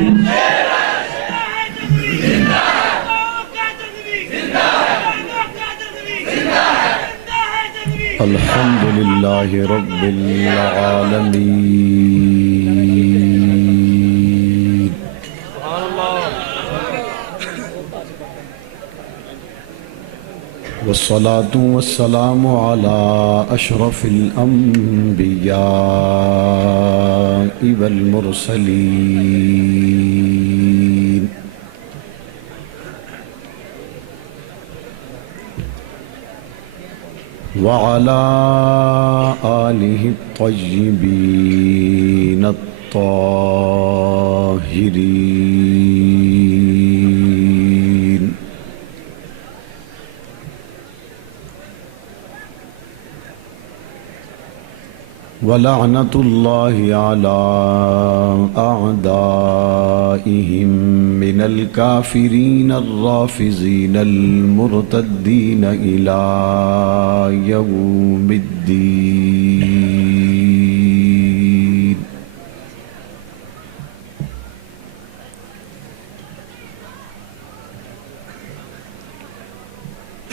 الحمد للہ رب العالمین والصلاة والسلام على أشرف الأنبياء والمرسلين وعلى آله الطيبين الطاهرين ولعنة الله على أعدائهم من الكافرين الرافضين المرتدين إلى يوم الدين.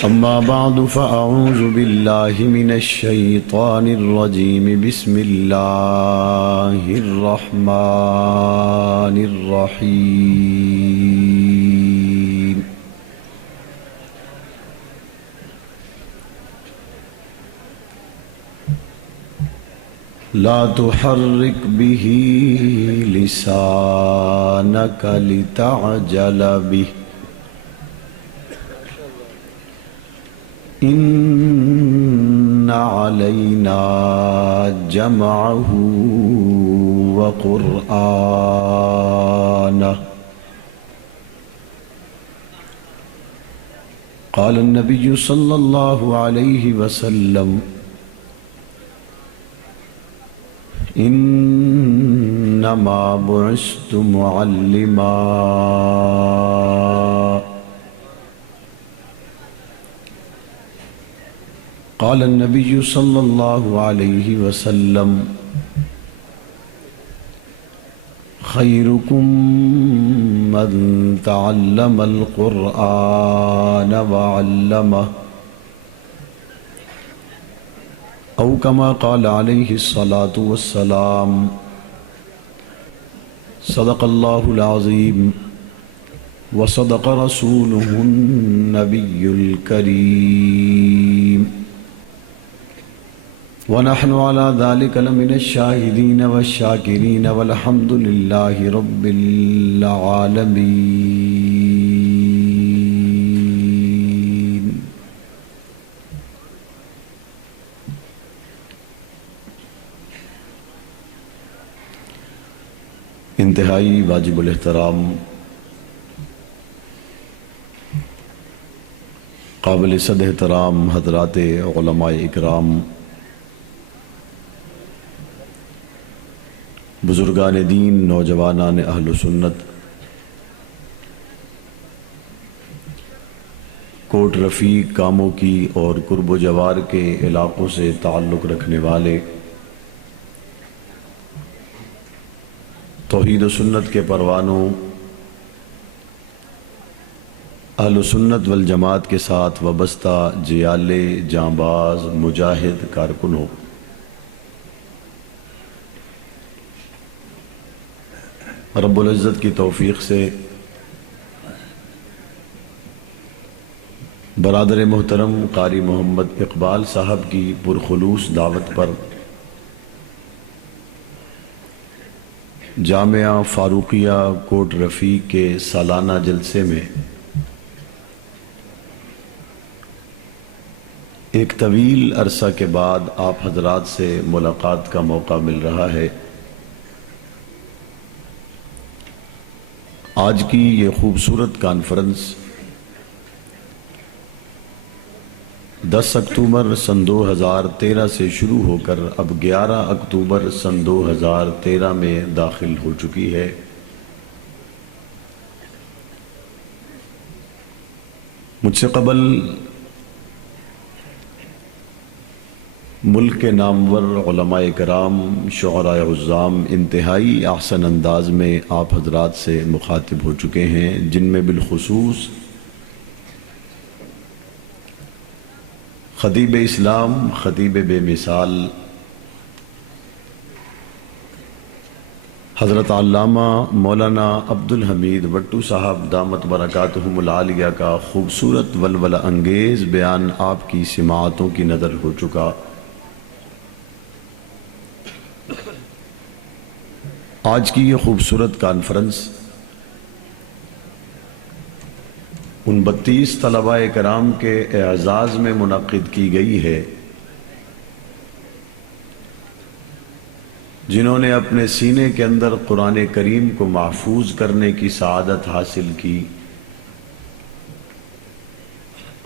أما بعد فأعوذ بالله من الشيطان الرجيم. بسم الله الرحمن الرحيم. لا تحرك به لسانك لتعجل به إن علينا جمعه وقرآنه. قال النبي صلى الله عليه وسلم إنما بعثت معلما. قال النبي صلى الله عليه وسلم خيركم من تعلم القرآن وعلمه أو كما قال عليه الصلاة والسلام. صدق الله العظيم وصدق رسوله النبي الكريم ونحن على ذلك لمن الشاهدين والشاكرين والحمد لله رب العالمين. انتہائی واجب الاحترام قابل صد احترام حضرات علماء اکرام، بزرگان دین، نوجوانان اہل سنت، کوٹ رفیق، کاموں کی اور قرب و جوار کے علاقوں سے تعلق رکھنے والے، توحید و سنت کے پروانوں، اہل سنت والجماعت کے ساتھ وابستہ جیالے، جانباز، مجاہد، کارکنوں، رب العزت کی توفیق سے برادر محترم قاری محمد اقبال صاحب کی پرخلوص دعوت پر جامعہ فاروقیہ کوٹ رفیق کے سالانہ جلسے میں ایک طویل عرصہ کے بعد آپ حضرات سے ملاقات کا موقع مل رہا ہے. آج کی یہ خوبصورت کانفرنس 10 اکتوبر سن 2013 سے شروع ہو کر اب 11 اکتوبر سن 2013 میں داخل ہو چکی ہے. مجھ سے قبل ملک کے نامور علماء کرام، شعراء عظام انتہائی احسن انداز میں آپ حضرات سے مخاطب ہو چکے ہیں، جن میں بالخصوص خطیب اسلام، خطیب بے مثال حضرت علامہ مولانا عبدالحمید بٹو صاحب دامت برکاتہم العالیہ کا خوبصورت ولولہ انگیز بیان آپ کی سماعتوں کی نظر ہو چکا۔ آج کی یہ خوبصورت کانفرنس ان 32 طلباء کرام کے اعزاز میں منعقد کی گئی ہے جنہوں نے اپنے سینے کے اندر قرآن کریم کو محفوظ کرنے کی سعادت حاصل کی۔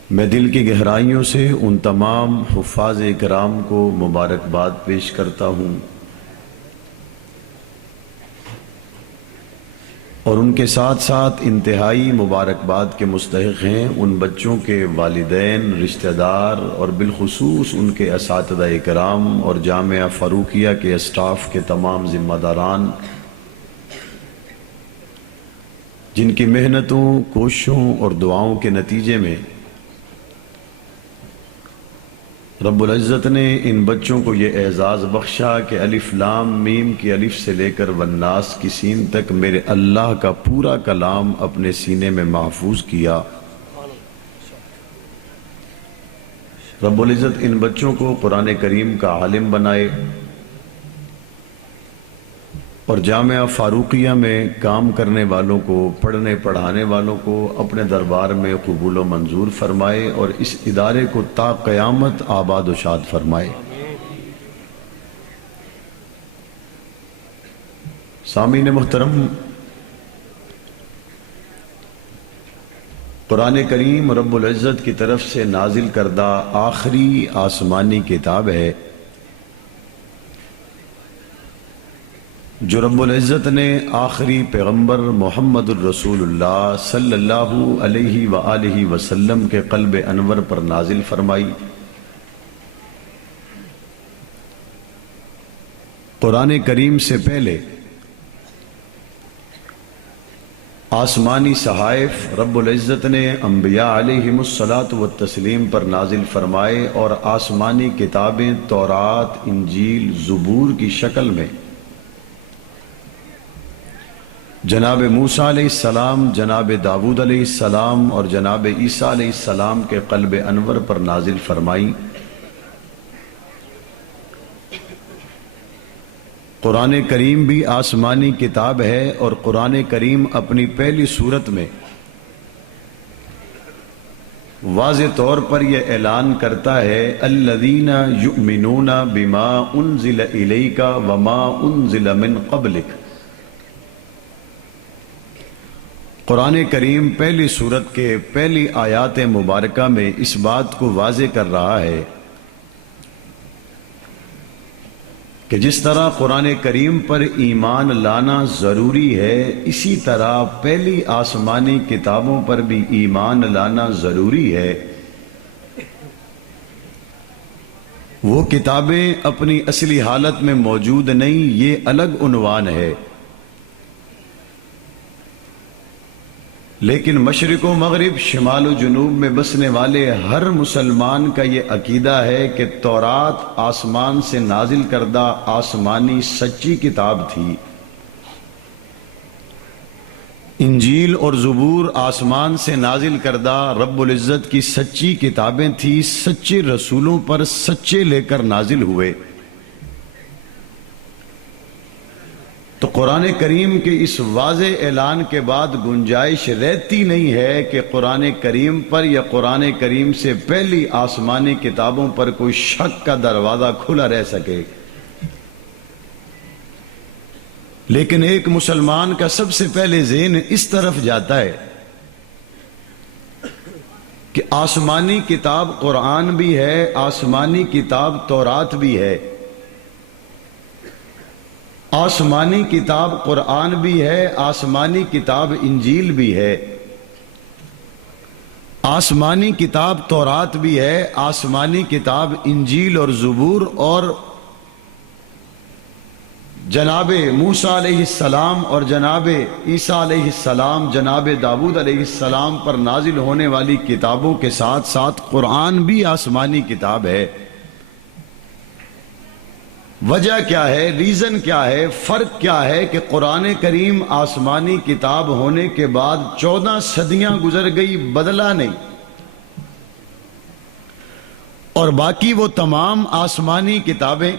میں دل کی گہرائیوں سے ان تمام حفاظ کرام کو مبارکباد پیش کرتا ہوں اور ان کے ساتھ ساتھ انتہائی مبارکباد کے مستحق ہیں ان بچوں کے والدین، رشتہ دار اور بالخصوص ان کے اساتذہ کرام اور جامعہ فاروقیہ کے اسٹاف کے تمام ذمہ داران، جن کی محنتوں، کوششوں اور دعاؤں کے نتیجے میں رب العزت نے ان بچوں کو یہ اعزاز بخشا کہ الف لام میم کی الف سے لے کر والناس کی سین تک میرے اللہ کا پورا کلام اپنے سینے میں محفوظ کیا۔ رب العزت ان بچوں کو قرآن کریم کا عالم بنائے اور جامعہ فاروقیہ میں کام کرنے والوں کو، پڑھنے پڑھانے والوں کو اپنے دربار میں قبول و منظور فرمائے اور اس ادارے کو تا قیامت آباد و شاد فرمائے۔ سامعین محترم، قرآن کریم رب العزت کی طرف سے نازل کردہ آخری آسمانی کتاب ہے جو رب العزت نے آخری پیغمبر محمد الرسول اللہ صلی اللہ علیہ وآلہ وسلم کے قلب انور پر نازل فرمائی۔ قرآن کریم سے پہلے آسمانی صحائف رب العزت نے انبیاء علیہم الصلاۃ والتسلیم پر نازل فرمائے اور آسمانی کتابیں تورات، انجیل، زبور کی شکل میں جناب موسیٰ علیہ السلام، جناب داؤد علیہ السلام اور جناب عیسیٰ علیہ السلام کے قلب انور پر نازل فرمائی۔ قرآن کریم بھی آسمانی کتاب ہے اور قرآن کریم اپنی پہلی صورت میں واضح طور پر یہ اعلان کرتا ہے الذین یؤمنون بما انزل الیک وما انزل من قبلک۔ قرآن کریم پہلی صورت کے پہلی آیات مبارکہ میں اس بات کو واضح کر رہا ہے کہ جس طرح قرآن کریم پر ایمان لانا ضروری ہے، اسی طرح پہلی آسمانی کتابوں پر بھی ایمان لانا ضروری ہے۔ وہ کتابیں اپنی اصلی حالت میں موجود نہیں، یہ الگ عنوان ہے، لیکن مشرق و مغرب، شمال و جنوب میں بسنے والے ہر مسلمان کا یہ عقیدہ ہے کہ تورات آسمان سے نازل کردہ آسمانی سچی کتاب تھی، انجیل اور زبور آسمان سے نازل کردہ رب العزت کی سچی کتابیں تھی، سچے رسولوں پر سچے لے کر نازل ہوئے۔ تو قرآن کریم کے اس واضح اعلان کے بعد گنجائش رہتی نہیں ہے کہ قرآن کریم پر یا قرآن کریم سے پہلی آسمانی کتابوں پر کوئی شک کا دروازہ کھلا رہ سکے۔ لیکن ایک مسلمان کا سب سے پہلے ذہن اس طرف جاتا ہے کہ آسمانی کتاب قرآن بھی ہے، آسمانی کتاب تورات بھی ہے، آسمانی کتاب قرآن بھی ہے، آسمانی کتاب انجیل بھی ہے، آسمانی کتاب تورات بھی ہے، آسمانی کتاب انجیل اور زبور اور جناب موسیٰ علیہ السلام اور جناب عیسیٰ علیہ السلام، جناب داؤد علیہ السلام پر نازل ہونے والی کتابوں کے ساتھ ساتھ قرآن بھی آسمانی کتاب ہے۔ وجہ کیا ہے، ریزن کیا ہے، فرق کیا ہے کہ قرآن کریم آسمانی کتاب ہونے کے بعد 14 صدیاں گزر گئی، بدلا نہیں، اور باقی وہ تمام آسمانی کتابیں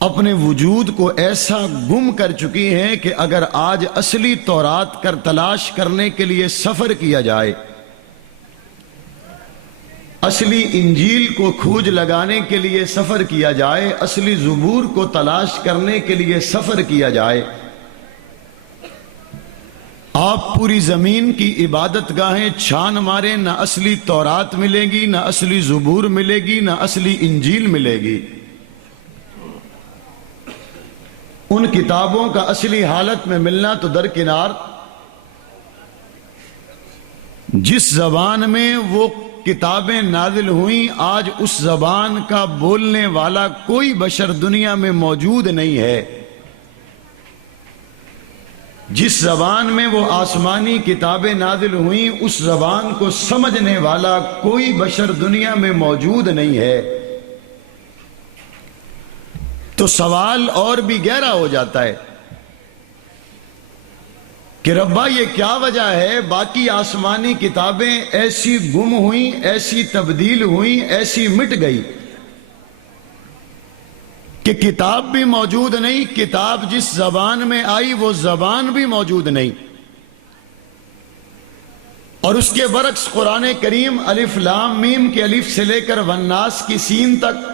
اپنے وجود کو ایسا گم کر چکی ہیں کہ اگر آج اصلی تورات کر تلاش کرنے کے لیے سفر کیا جائے، اصلی انجیل کو کھوج لگانے کے لیے سفر کیا جائے، اصلی زبور کو تلاش کرنے کے لیے سفر کیا جائے، آپ پوری زمین کی عبادت گاہیں چھان مارے، نہ اصلی تورات ملے گی، نہ اصلی زبور ملے گی، نہ اصلی انجیل ملے گی۔ ان کتابوں کا اصلی حالت میں ملنا تو درکنار، جس زبان میں وہ کتابیں نازل ہوئیں آج اس زبان کا بولنے والا کوئی بشر دنیا میں موجود نہیں ہے۔ جس زبان میں وہ آسمانی کتابیں نازل ہوئیں اس زبان کو سمجھنے والا کوئی بشر دنیا میں موجود نہیں ہے۔ تو سوال اور بھی گہرا ہو جاتا ہے کہ ربا یہ کیا وجہ ہے باقی آسمانی کتابیں ایسی گم ہوئیں، ایسی تبدیل ہوئیں، ایسی مٹ گئی کہ کتاب بھی موجود نہیں، کتاب جس زبان میں آئی وہ زبان بھی موجود نہیں، اور اس کے برعکس قرآن کریم الف لام میم کے الف سے لے کر والناس کی سین تک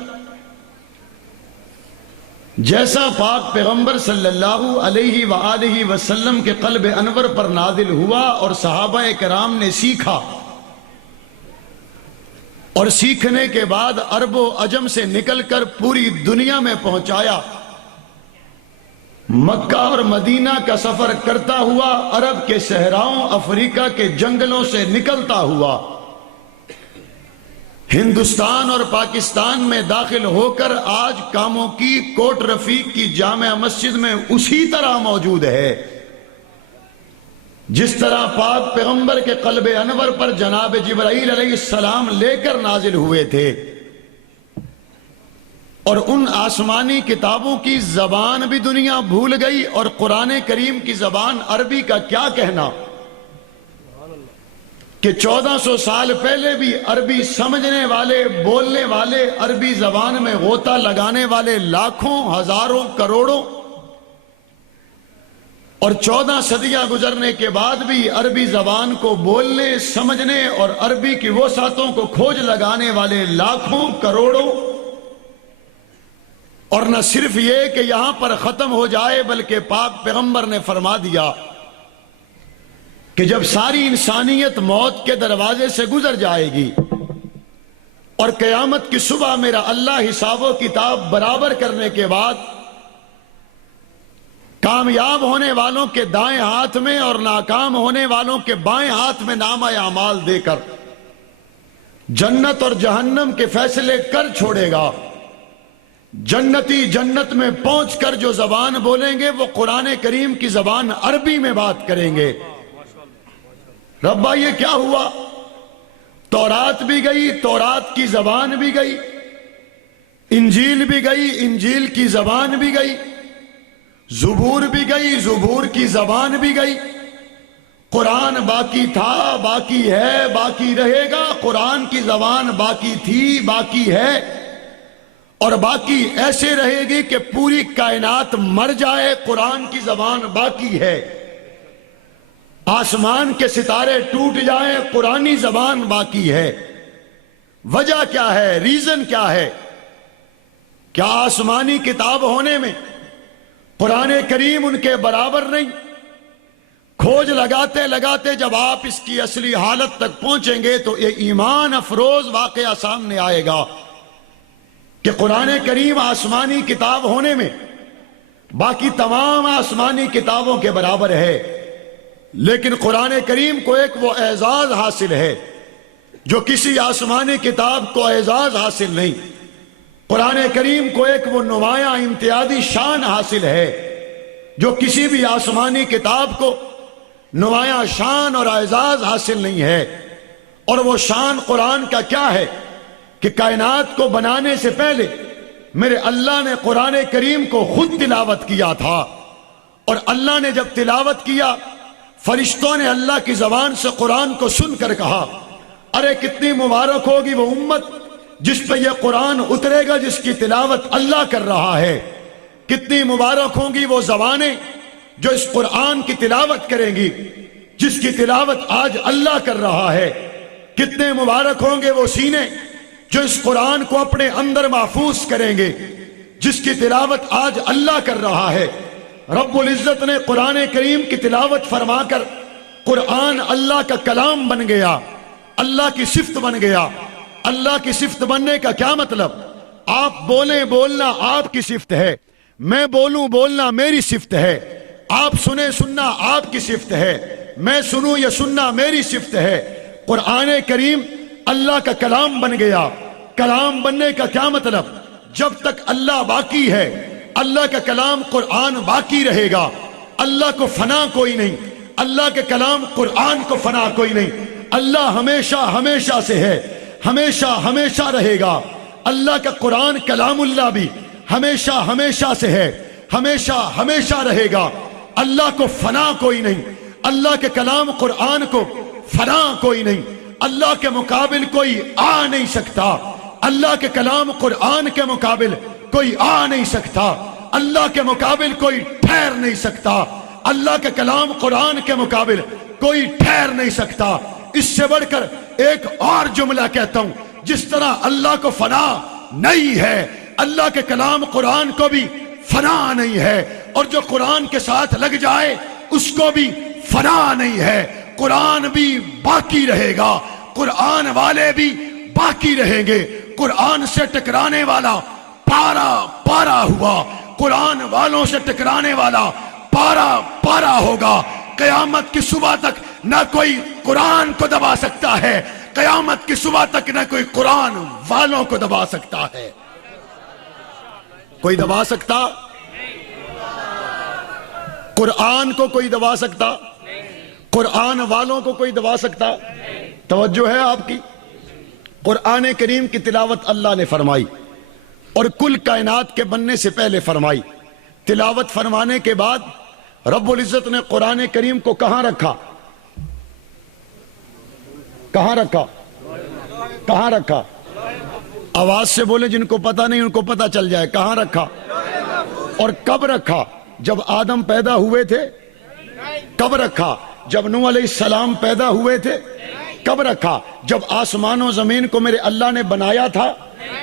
جیسا پاک پیغمبر صلی اللہ علیہ وآلہ وسلم کے قلب انور پر نازل ہوا اور صحابہ کرام نے سیکھا، اور سیکھنے کے بعد عرب و عجم سے نکل کر پوری دنیا میں پہنچایا، مکہ اور مدینہ کا سفر کرتا ہوا، عرب کے صحراؤں، افریقہ کے جنگلوں سے نکلتا ہوا ہندوستان اور پاکستان میں داخل ہو کر آج کاموں کی کوٹ رفیق کی جامع مسجد میں اسی طرح موجود ہے جس طرح پاک پیغمبر کے قلب انور پر جناب جبرائیل علیہ السلام لے کر نازل ہوئے تھے۔ اور ان آسمانی کتابوں کی زبان بھی دنیا بھول گئی، اور قرآن کریم کی زبان عربی کا کیا کہنا کہ 1400 سال پہلے بھی عربی سمجھنے والے، بولنے والے، عربی زبان میں غوطہ لگانے والے لاکھوں، ہزاروں، کروڑوں، اور 14 صدیاں گزرنے کے بعد بھی عربی زبان کو بولنے، سمجھنے اور عربی کی وسعتوں کو کھوج لگانے والے لاکھوں، کروڑوں، اور نہ صرف یہ کہ یہاں پر ختم ہو جائے بلکہ پاک پیغمبر نے فرما دیا کہ جب ساری انسانیت موت کے دروازے سے گزر جائے گی اور قیامت کی صبح میرا اللہ حساب و کتاب برابر کرنے کے بعد کامیاب ہونے والوں کے دائیں ہاتھ میں اور ناکام ہونے والوں کے بائیں ہاتھ میں نامہ اعمال دے کر جنت اور جہنم کے فیصلے کر چھوڑے گا، جنتی جنت میں پہنچ کر جو زبان بولیں گے وہ قرآن کریم کی زبان عربی میں بات کریں گے۔ ربا یہ کیا ہوا؟ تورات بھی گئی، تورات کی زبان بھی گئی، انجیل بھی گئی، انجیل کی زبان بھی گئی، زبور بھی گئی، زبور کی زبان بھی گئی، قرآن باقی تھا، باقی ہے، باقی رہے گا، قرآن کی زبان باقی تھی، باقی ہے، اور باقی ایسے رہے گی کہ پوری کائنات مر جائے، قرآن کی زبان باقی ہے۔ آسمان کے ستارے ٹوٹ جائیں، قرآنی زبان باقی ہے۔ وجہ کیا ہے، ریزن کیا ہے؟ کیا آسمانی کتاب ہونے میں قرآن کریم ان کے برابر نہیں؟ کھوج لگاتے لگاتے جب آپ اس کی اصلی حالت تک پہنچیں گے تو یہ ایمان افروز واقعہ سامنے آئے گا کہ قرآن کریم آسمانی کتاب ہونے میں باقی تمام آسمانی کتابوں کے برابر ہے۔ لیکن قرآن کریم کو ایک وہ اعزاز حاصل ہے جو کسی آسمانی کتاب کو اعزاز حاصل نہیں. قرآن کریم کو ایک وہ نمایاں امتیازی شان حاصل ہے جو کسی بھی آسمانی کتاب کو نمایاں شان اور اعزاز حاصل نہیں ہے. اور وہ شان قرآن کا کیا ہے کہ کائنات کو بنانے سے پہلے میرے اللہ نے قرآن کریم کو خود تلاوت کیا تھا، اور اللہ نے جب تلاوت کیا فرشتوں نے اللہ کی زبان سے قرآن کو سن کر کہا ارے کتنی مبارک ہوگی وہ امت جس پہ یہ قرآن اترے گا جس کی تلاوت اللہ کر رہا ہے. کتنی مبارک ہوں گی وہ زبانیں جو اس قرآن کی تلاوت کریں گی جس کی تلاوت آج اللہ کر رہا ہے. کتنے مبارک ہوں گے وہ سینے جو اس قرآن کو اپنے اندر محفوظ کریں گے جس کی تلاوت آج اللہ کر رہا ہے. رب العزت نے قرآن کریم کی تلاوت فرما کر قرآن اللہ کا کلام بن گیا، اللہ کی صفت بن گیا. اللہ کی صفت بننے کا کیا مطلب؟ آپ بولیں بولنا آپ کی صفت ہے، میں بولوں بولنا میری صفت ہے، آپ سنیں سننا آپ کی صفت ہے، میں سنوں یا سننا میری صفت ہے. قرآن کریم اللہ کا کلام بن گیا. کلام بننے کا کیا مطلب؟ جب تک اللہ باقی ہے اللہ کا کلام قرآن باقی رہے گا. اللہ کو فنا کوئی نہیں، اللہ کے کلام قرآن کو فنا کوئی نہیں. اللہ ہمیشہ ہمیشہ سے ہے، ہمیشہ ہمیشہ رہے گا. اللہ کا قرآن کلام اللہ بھی ہمیشہ ہمیشہ سے ہے، ہمیشہ ہمیشہ رہے گا. اللہ کو فنا کوئی نہیں، اللہ کے کلام قرآن کو فنا کوئی نہیں. اللہ کے مقابل کوئی آ نہیں سکتا، اللہ کے کلام قرآن کے مقابل کوئی آ نہیں سکتا، اللہ کے مقابل کوئی ٹھہر نہیں سکتا، اللہ کے کلام قرآن کے مقابل کوئی ٹھہر نہیں سکتا. اس سے بڑھ کر ایک اور جملہ کہتا ہوں، جس طرح اللہ کو فنا نہیں ہے اللہ کے کلام قرآن کو بھی فنا نہیں ہے، اور جو قرآن کے ساتھ لگ جائے اس کو بھی فنا نہیں ہے. قرآن بھی باقی رہے گا، قرآن والے بھی باقی رہیں گے. قرآن سے ٹکرانے والا پارا پارا ہوا، قرآن والوں سے ٹکرانے والا پارا پارا ہوگا. قیامت کی صبح تک نہ کوئی قرآن کو دبا سکتا ہے، قیامت کی صبح تک نہ کوئی قرآن والوں کو دبا سکتا ہے. کوئی دبا سکتا؟ قرآن کو کوئی دبا سکتا؟ قرآن والوں کو کوئی دبا سکتا؟ توجہ ہے آپ کی؟ قرآن کریم کی تلاوت اللہ نے فرمائی اور کل کائنات کے بننے سے پہلے فرمائی. تلاوت فرمانے کے بعد رب العزت نے قرآن کریم کو کہاں رکھا؟ کہاں رکھا؟ کہاں رکھا؟ آواز سے بولے، جن کو پتہ نہیں ان کو پتہ چل جائے. کہاں رکھا اور کب رکھا؟ جب آدم پیدا ہوئے تھے؟ کب رکھا؟ جب نوح علیہ السلام پیدا ہوئے تھے؟ کب رکھا؟ جب آسمان و زمین کو میرے اللہ نے بنایا تھا؟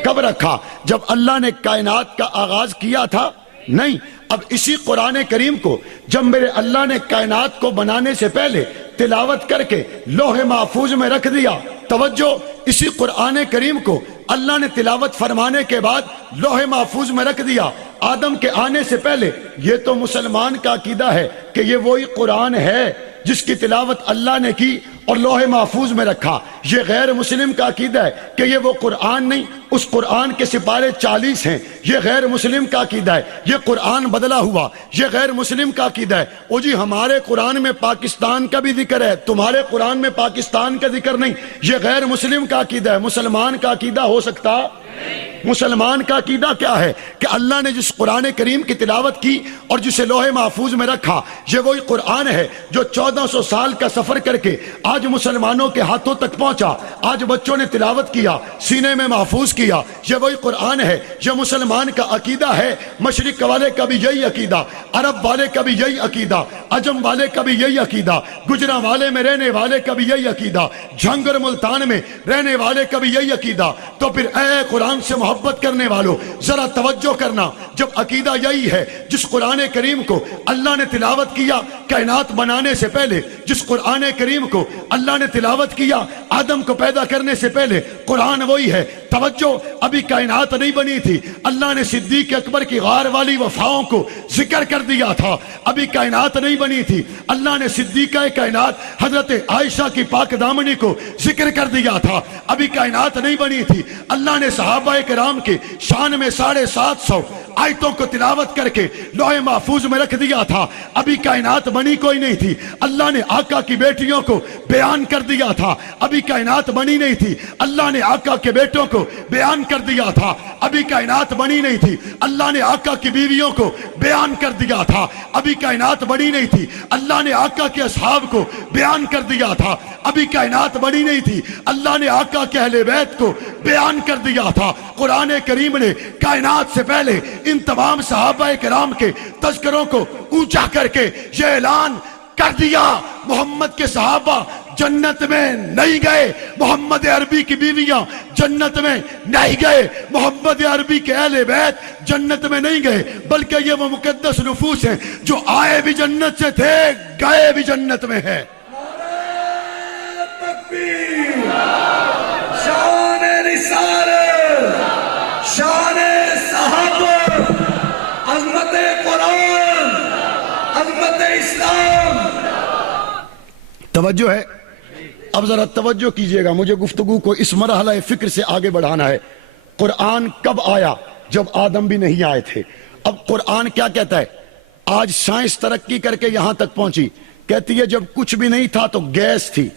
کب رکھا؟ جب اللہ نے کائنات کا آغاز کیا تھا؟ نہیں. اب اسی قرآن کریم کو جب میرے اللہ نے کائنات کو بنانے سے پہلے تلاوت کر کے لوح محفوظ میں رکھ دیا. توجہ، اسی قرآن کریم کو اللہ نے تلاوت فرمانے کے بعد لوح محفوظ میں رکھ دیا آدم کے آنے سے پہلے. یہ تو مسلمان کا عقیدہ ہے کہ یہ وہی قرآن ہے جس کی تلاوت اللہ نے کی اور لوح محفوظ میں رکھا. یہ غیر مسلم کا عقیدہ ہے کہ یہ وہ قرآن نہیں، اس قرآن کے سپارے 40 ہیں. یہ غیر مسلم کا عقیدہ ہے یہ قرآن بدلا ہوا. یہ غیر مسلم کا عقیدہ ہے او جی ہمارے قرآن میں پاکستان کا بھی ذکر ہے، تمہارے قرآن میں پاکستان کا ذکر نہیں. یہ غیر مسلم کا عقیدہ ہے. مسلمان کا عقیدہ ہو سکتا؟ مسلمان کا عقیدہ کیا ہے کہ اللہ نے جس قرآن کریم کی تلاوت کی اور جسے لوح محفوظ میں رکھا یہ وہی قرآن ہے جو 1400 سال کا سفر کر کے آج مسلمانوں کے ہاتھوں تک پہنچا. آج بچوں نے تلاوت کیا، سینے میں محفوظ کیا. یہ وہی قرآن ہے. یہ مسلمان کا عقیدہ ہے. مشرق والے کا بھی یہی عقیدہ، عرب والے کا بھی یہی عقیدہ، عجم والے کا بھی یہی عقیدہ، گجرا والے میں رہنے والے کا بھی یہی عقیدہ، جھنگر ملتان میں رہنے والے کا بھی یہی عقیدہ. تو پھر اے قرآن سے محبت کرنے والوں ذرا توجہ کرنا، جب عقیدہ یہی ہے جس قرآن کریم کو اللہ نے تلاوت کیا کائنات بنانے سے پہلے، جس قرآن کریم کو اللہ نے تلاوت کیا آدم کو پیدا کرنے سے پہلے، قرآن وہی ہے۔ توجہ، ابھی کائنات نہیں بنی تھی، اللہ نے صدیق اکبر کی غار والی وفاؤں کو ذکر کر دیا تھا۔ ابھی کائنات نہیں بنی تھی، اللہ نے صدیقہ کائنات حضرت عائشہ کی پاک دامنی کو ذکر کر دیا تھا۔ ابھی کائنات نہیں بنی تھی، اللہ نے صحابہ کرام کے شان میں 750 آیتوں کو تلاوت کر کے لوح محفوظ میں رکھ دیا تھا۔ ابھی کائنات بنی کوئی نہیں تھی، اللہ نے آقا کی بیٹیوں کو بیان کر دیا تھا۔ ابھی کائنات بنی نہیں تھی، اللہ نے آقا کے بیٹوں کو بیان کر دیا تھا۔ ابھی کائنات بنی نہیں تھی، اللہ نے آقا کی بیویوں کو بیان کر دیا تھا۔ ابھی کائنات بنی نہیں تھی، اللہ نے آقا کے اصحاب کو بیان کر دیا تھا۔ ابھی کائنات بنی نہیں تھی، اللہ نے آقا کے اہل بیت کو بیان کر دیا تھا۔ قرآن کریم نے کائنات سے پہلے ان تمام صحابہ کرام کے تذکروں کو اونچا کر کے یہ اعلان کر دیا، محمد کے صحابہ جنت میں نہیں گئے، محمد عربی کی بیویاں جنت میں نہیں گئے، محمد عربی کے اہل بیت جنت میں نہیں گئے، بلکہ یہ وہ مقدس نفوس ہیں جو آئے بھی جنت سے تھے، گئے بھی جنت میں ہے۔ شان رسالت، شان صحابہ، عظمت قرآن، عظمت اسلام۔ توجہ ہے، اب ذرا توجہ کیجئے گا، مجھے گفتگو کو اس مرحلہ فکر سے آگے بڑھانا ہے۔ قرآن کب آیا؟ جب آدم بھی نہیں آئے تھے۔ اب قرآن کیا کہتا ہے؟ آج سائنس ترقی کر کے یہاں تک پہنچی، کہتی ہے جب کچھ بھی نہیں تھا تو گیس تھی۔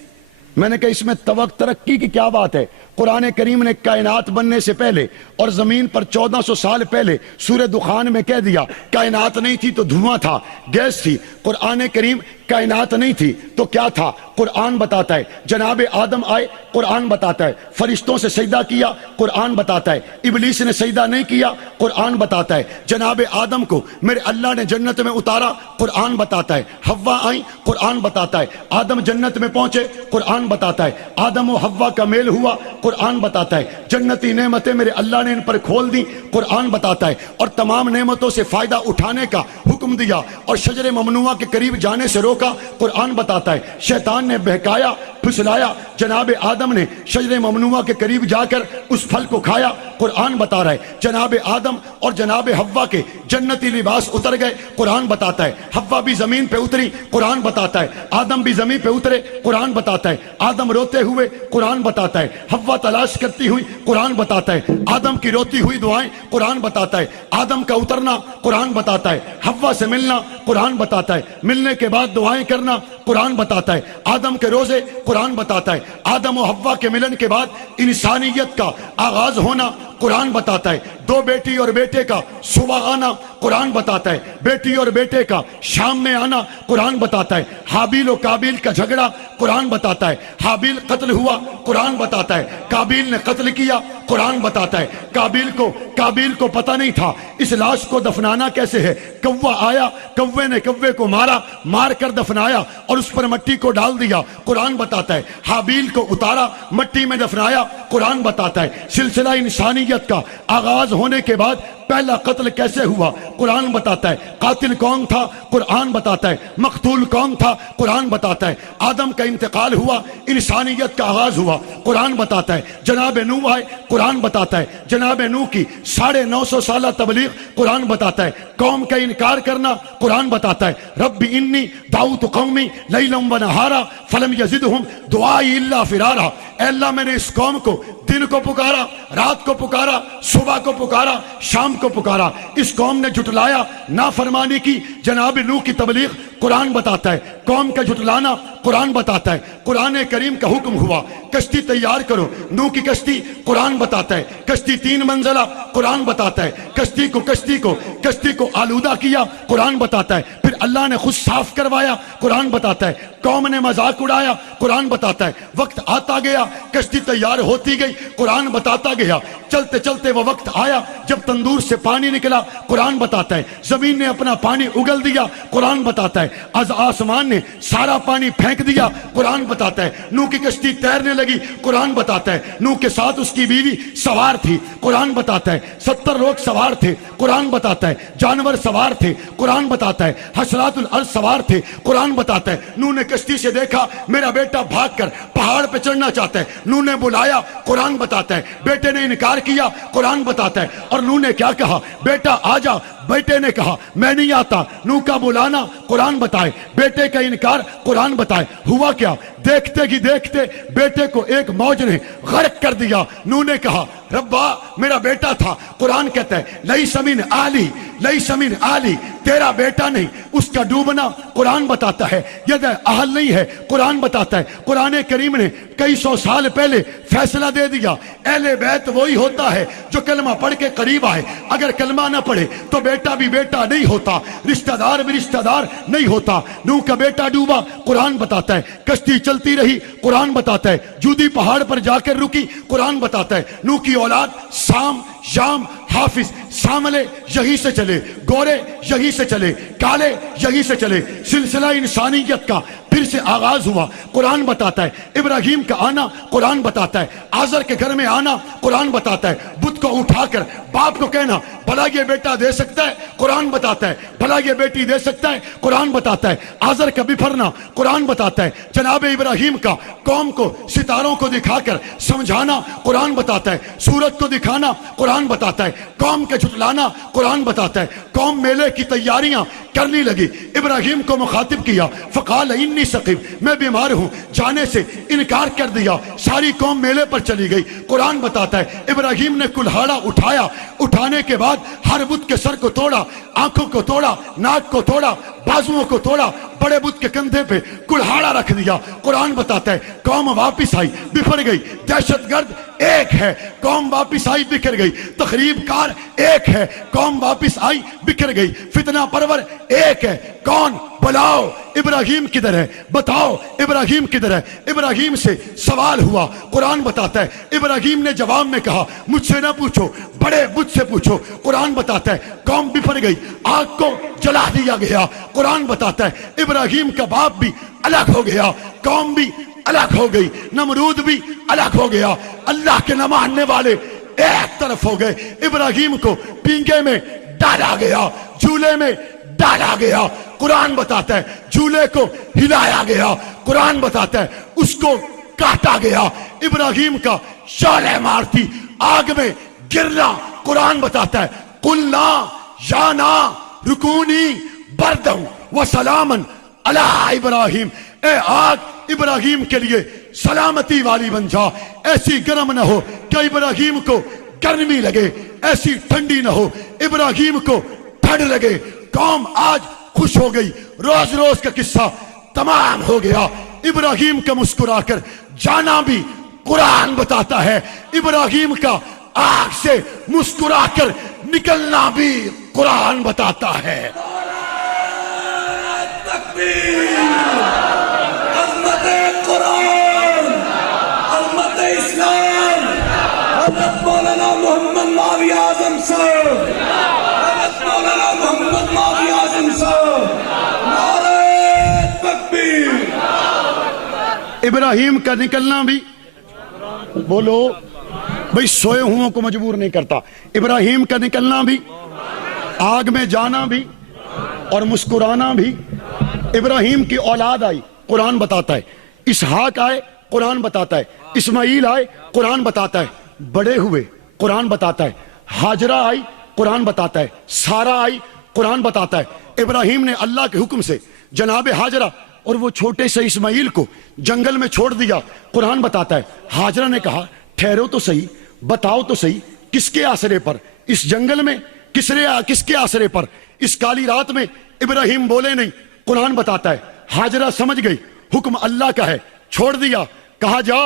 میں نے کہا اس میں ترقی کی کیا بات ہے؟ قرآن کریم نے کائنات بننے سے پہلے اور زمین پر 1400 سال پہلے سورہ دخان میں کہہ دیا کائنات نہیں تھی تو دھواں تھا، گیس تھی۔ قرآن کریم کائنات نہیں تھی تو کیا تھا؟ قرآن بتاتا ہے۔ جناب آدم آئے، قرآن بتاتا ہے۔ فرشتوں سے سجدہ کیا، قرآن بتاتا ہے۔ ابلیس نے سجدہ نہیں کیا، قرآن بتاتا ہے۔ جناب آدم کو میرے اللہ نے جنت میں اتارا، قرآن بتاتا ہے۔ حوا آئیں، قرآن بتاتا ہے۔ آدم جنت میں پہنچے، قرآن بتاتا ہے۔ آدم و حوا کا میل ہوا، قرآن بتاتا ہے۔ جنتی نعمتیں میرے اللہ نے ان پر کھول دی، قرآن بتاتا ہے۔ اور تمام نعمتوں سے فائدہ اٹھانے کا حکم دیا اور شجر ممنوعہ کے قریب جانے سے روکا، قرآن بتاتا ہے۔ شیطان نے بہکایا، پھسلایا، جناب آدم نے شجر ممنوعہ کے قریب جا کر اس پھل کو کھایا، قرآن بتا رہا ہے۔ جناب آدم اور جناب حوا کے جنتی لباس اتر گئے، قرآن بتاتا ہے۔ حوا بھی زمین پہ اتری، قرآن بتاتا ہے۔ آدم بھی زمین پہ اترے، قرآن بتاتا ہے۔ آدم روتے ہوئے، قرآن بتاتا ہے۔ حوا تلاش کرتی ہوئی، قرآن بتاتا ہے۔ آدم کی روتی ہوئی دعائیں، قرآن بتاتا ہے۔ آدم کا اترنا، قرآن بتاتا ہے۔ حوا سے ملنا، قرآن بتاتا ہے۔ ملنے کے بعد دعائیں کرنا، قرآن بتاتا ہے۔ آدم کے روزے، قرآن بتاتا ہے۔ آدم و حوا کے ملن کے بعد انسانیت کا آغاز ہونا، قرآن بتاتا ہے۔ دو بیٹی اور بیٹے کا صبح آنا، قرآن بتاتا ہے۔ بیٹی اور بیٹے کا شام میں آنا، قرآن بتاتا ہے۔ حابیل و کابیل کا جھگڑا، قرآن بتاتا ہے۔ حابیل قتل ہوا، قرآن بتاتا ہے۔ کابیل نے قتل کیا، قرآن بتاتا ہے۔ کابیل کو پتہ نہیں تھا اس لاش کو دفنانا کیسے ہے۔ کوا آیا، کوے نے کوے کو مارا، مار کر دفنایا اور اس پر مٹی کو ڈال دیا، قرآن بتاتا ہے۔ حابیل کو اتارا، مٹی میں دفنایا، قرآن بتاتا ہے۔ سلسلہ انسانیت کا آغاز ہونے کے بعد پہلا قتل کیسے ہوا، قرآن بتاتا ہے۔ قاتل کون تھا، قرآن بتاتا ہے۔ مقتول کون تھا، قرآن بتاتا ہے۔ آدم کا انتقال ہوا، انسانیت کا آغاز ہوا، قرآن بتاتا ہے۔ جناب نوح آئے، قرآن بتاتا ہے۔ جناب نوح کی 950 سالہ تبلیغ، قرآن بتاتا ہے۔ قوم کا انکار کرنا، قرآن بتاتا ہے۔ رب انی دعوت قومی لیلا و نہارا فلم یزدہم دعائی الا فرارا۔ اے اللہ میں نے اس قوم کو دن کو پکارا، رات کو پکارا، صبح کو پکارا، شام کو پکارا، اس قوم نے جھٹلایا، نافرمانی کی۔ جناب نوح کی تبلیغ، قرآن بتاتا ہے۔ قوم کا جھٹلانا، قرآن بتاتا ہے۔ قرآن کریم کا حکم ہوا کشتی تیار کرو، نوح کی کشتی، قرآن بتاتا ہے۔ کشتی 3 منزلہ، قرآن بتاتا ہے۔ کشتی کو آلودہ کیا، قرآن بتاتا ہے۔ پھر اللہ نے خود صاف کروایا، قرآن بتاتا ہے۔ قوم نے مذاق اڑایا، قرآن بتاتا ہے۔ وقت آتا گیا، کشتی تیار ہوتی گئی، قرآن بتاتا گیا۔ چلتے چلتے وہ وقت آیا جب تندور سے پانی نکلا، قرآن بتاتا ہے۔ زمین نے اپنا پانی اگل دیا، قرآن بتاتا ہے۔ از آسمان نے سارا پانی پھینک دیا، قرآن بتاتا ہے۔ نوح کی کشتی تیرنے لگی، قرآن بتاتا ہے۔ نوح کے ساتھ اس کی بیوی بیوی سوار تھی، قرآن بتاتا ہے 70 لوگ سوار تھے، قرآن بتاتا ہے جانور سوار تھے، قرآن بتاتا ہے حشرات الارض سوار تھے، قرآن بتاتا ہے نوح نے کشتی سے دیکھا میرا بیٹا بھاگ کر پہاڑ پہ چڑھنا چاہتا ہے، نوح نے بلایا، قرآن بتاتا ہے بیٹے نے انکار کیا، قرآن بتاتا ہے اور نوح نے کیا کہا، بیٹا آ جا، بیٹے نے کہا میں نہیں آتا، نوح کا بلانا قرآن بتائے، بیٹے کا انکار قرآن بتائے، ہوا کیا، دیکھتے ہی دیکھتے بیٹے کو ایک موج نے غرق کر دیا، نوح نے کہا ربا میرا بیٹا تھا، قرآن کہتا ہے لیس من آلی، لیس من آلی، تیرا بیٹا نہیں، اس کا ڈوبنا قرآن بتاتا ہے، ید اہل نہیں ہے، قرآن بتاتا ہے، قرآن کریم نے کئی سو سال پہلے فیصلہ دے دیا، اہل بیت وہی ہوتا ہے جو کلمہ پڑھ کے قریب آئے، اگر کلمہ نہ پڑھے تو بیٹا بھی بیٹا نہیں ہوتا، رشتہ دار بھی رشتہ دار نہیں ہوتا۔ نوح کا بیٹا ڈوبا، قرآن بتاتا ہے، کشتی چلتی رہی، قرآن بتاتا ہے، جودی پہاڑ پر جا کر رکی، قرآن بتاتا ہے نوح کی اولاد سام، شام، حافظ، ساملے یہی سے چلے، گورے یہی سے چلے، کالے یہی سے چلے، سلسلہ انسانیت کا پھر سے آغاز ہوا، قرآن بتاتا ہے ابراہیم کا آنا، قرآن بتاتا ہے آزر کے گھر میں آنا، قرآن بتاتا ہے بت کو اٹھا کر باپ کو کہنا بھلا یہ بیٹا دے سکتا ہے، قرآن بتاتا ہے بھلا یہ بیٹی دے سکتا ہے، قرآن بتاتا ہے آزر کا بپھرنا، قرآن بتاتا ہے جناب ابراہیم کا قوم کو ستاروں کو دکھا کر سمجھانا، قرآن بتاتا ہے سورج کو دکھانا، قرآن بتاتا ہے قوم کے جھٹلانا، قرآن بتاتا ہے قوم میلے کی تیاریاں کرنے لگی، ابراہیم کو مخاطب کیا فقال انی سقیم، میں بیمار ہوں، جانے سے انکار کر دیا، ساری قوم میلے پر چلی گئی، قرآن بتاتا ہے ابراہیم نے کلہاڑا اٹھایا، اٹھانے کے بعد ہر بت کے سر کو توڑا، آنکھوں کو توڑا، ناک کو توڑا، بازوؤں کو توڑا، بڑے بت کے کندھے پہ کلہاڑا رکھ دیا، قرآن بتاتا ہے قوم واپس آئی، بکھر گئی، دہشت گرد ایک ہے، قوم واپس آئی، بکھر گئی، تخریب کار ایک ہے، قوم واپس آئی، بکھر گئی، فتنہ پرور ایک ہے، کون بلاؤ ابراہیم کدھر ہے، بتاؤ ابراہیم کدھر ہے، ابراہیم سے سوال ہوا، قرآن بتاتا ہے ابراہیم نے جواب میں کہا مجھ سے نہ پوچھو، بڑے بت سے پوچھو، قرآن بتاتا ہے قوم بفر گئی، آگ کو جلا دیا گیا، قرآن بتاتا ہے ابراہیم کا باپ بھی الگ ہو گیا، قوم بھی الگ ہو گئی، نمرود بھی الگ ہو گیا، اللہ کے نہ ماننے والے ایک طرف ہو گئے، ابراہیم کو پینگے میں ڈالا گیا، جھولے میں ڈالا گیا، قرآن بتاتا ہے جھولے کو ہلایا گیا، قرآن بتاتا ہے اس کو کاٹا گیا، ابراہیم کا شعلہ مارتی آگ میں گرنا، قرآن بتاتا ہے قلنا یا نار کونی بردن و سلامن علی ابراہیم، اے آگ ابراہیم کے لیے سلامتی والی بن جا، ایسی گرم نہ ہو کہ ابراہیم کو گرمی لگے، ایسی ٹھنڈی نہ ہو ابراہیم کو ٹھنڈ لگے، قوم آج خوش ہو گئی، روز روز کا قصہ تمام ہو گیا، ابراہیم کا مسکرا کر جانا بھی قرآن بتاتا ہے، ابراہیم کا آگ سے مسکرا کر نکلنا بھی قرآن بتاتا ہے۔ تکبیر، عظمت قرآن، عظمت اسلام، حضرت مولانا محمد ماوی اعظم صاحب، حضرت مولانا محمد ماوی اعظم صاحب، نعرہ تکبیر۔ ابراہیم کا نکلنا بھی، بولو بھئی سوئے ہوں کو مجبور نہیں کرتا، ابراہیم کا نکلنا بھی، آگ میں جانا بھی اور مسکرانا بھی، ابراہیم کی اولاد آئی، قرآن بتاتا ہے اسحاق آئے، قرآن بتاتا ہے اسماعیل آئے، قرآن بتاتا ہے بڑے ہوئے، قرآن بتاتا ہے ہاجرہ آئی، قرآن بتاتا ہے سارہ آئی، قرآن بتاتا ہے ابراہیم نے اللہ کے حکم سے جناب ہاجرہ اور وہ چھوٹے سے اسماعیل کو جنگل میں چھوڑ دیا، قرآن بتاتا ہے ہاجرہ نے کہا ٹھہرو تو صحیح، بتاؤ تو صحیح کس کے آسرے پر، اس جنگل میں کس کے آسرے پر، اس کالی رات میں، ابراہیم بولے نہیں، قرآن بتاتا ہے ہاجرہ سمجھ گئی حکم اللہ کا ہے، چھوڑ دیا، کہا جا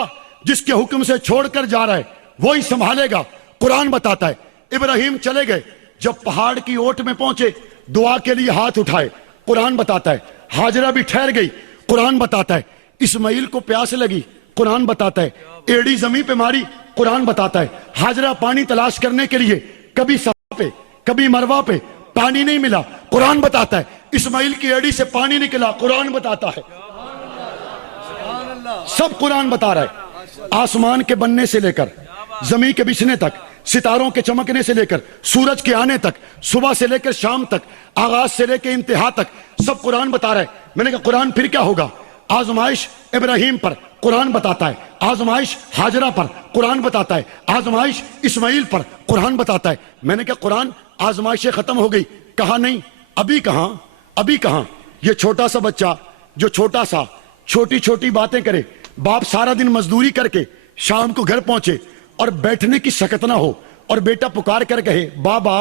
جس کے حکم سے چھوڑ کر جا رہا ہے وہی سنبھالے گا، قرآن بتاتا ہے ابراہیم چلے گئے، جب پہاڑ کی اوٹ میں پہنچے دعا کے لیے ہاتھ اٹھائے، قرآن بتاتا ہے ہاجرہ بھی ٹھہر گئی، قرآن بتاتا ہے اسماعیل کو پیاس لگی، قرآن بتاتا ہے ایڑی زمین پہ ماری، قرآن بتاتا ہے ہاجرہ پانی تلاش کرنے کے لیے کبھی صفا پہ کبھی مروہ پہ پانی نہیں ملا، قرآن بتاتا ہے اسماعیل کی ایڑی سے پانی نکلا، قرآن بتاتا ہے، سب قرآن بتا رہا ہے، آسمان کے بننے سے لے کر زمین کے بچھنے تک، ستاروں کے چمکنے سے لے کر سورج کے آنے تک، صبح سے لے کر شام تک، آغاز سے لے کے انتہا تک سب قرآن بتا رہا ہے۔ میں نے کہا قرآن پھر کیا ہوگا؟ آزمائش ابراہیم پر قرآن بتاتا ہے، آزمائش ہاجرہ پر قرآن بتاتا ہے، آزمائش اسماعیل پر قرآن بتاتا ہے۔ میں نے کہا قرآن آزمائشیں ختم ہو گئی؟ کہا نہیں، ابھی کہاں، ابھی کہاں۔ یہ چھوٹا سا بچہ جو چھوٹا سا چھوٹی چھوٹی باتیں کرے، باپ سارا دن مزدوری کر کے شام کو گھر پہنچے اور بیٹھنے کی سکت نہ ہو، اور بیٹا پکار کر کہے بابا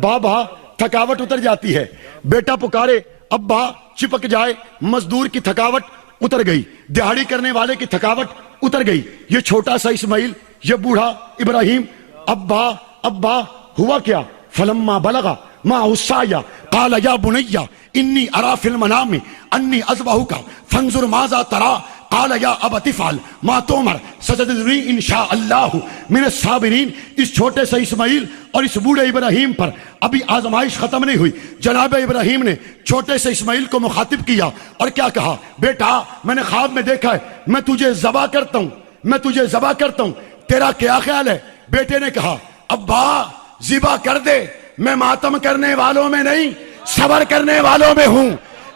بابا، تھکاوٹ اتر جاتی ہے۔ بیٹا پکارے ابا، چپک جائے، مزدور کی تھکاوٹ اتر گئی، دیہڑی کرنے والے کی تھکاوٹ اتر گئی۔ یہ چھوٹا سا اسماعیل، یہ بوڑھا ابراہیم، ابا ابا ہوا کیا؟ فلما بلغا ما السعی قال یا بنی انی ارا فی المنام انی اذبحک فانظر ماذا تری قال یا ابت افعل ما تؤمر ستجدنی ان شاء اللہ من الصابرین۔ اس چھوٹے سے اسماعیل اور اس بوڑھے ابراہیم پر ابھی آزمائش ختم نہیں ہوئی۔ جناب ابراہیم نے چھوٹے سے اسماعیل کو مخاطب کیا اور کیا کہا؟ بیٹا میں نے خواب میں دیکھا ہے، میں تجھے ذبح کرتا ہوں، میں تجھے ذبح کرتا ہوں، تیرا کیا خیال ہے؟ بیٹے نے کہا ابا ذبح کر دے، میں ماتم کرنے والوں میں نہیں، صبر کرنے والوں میں ہوں،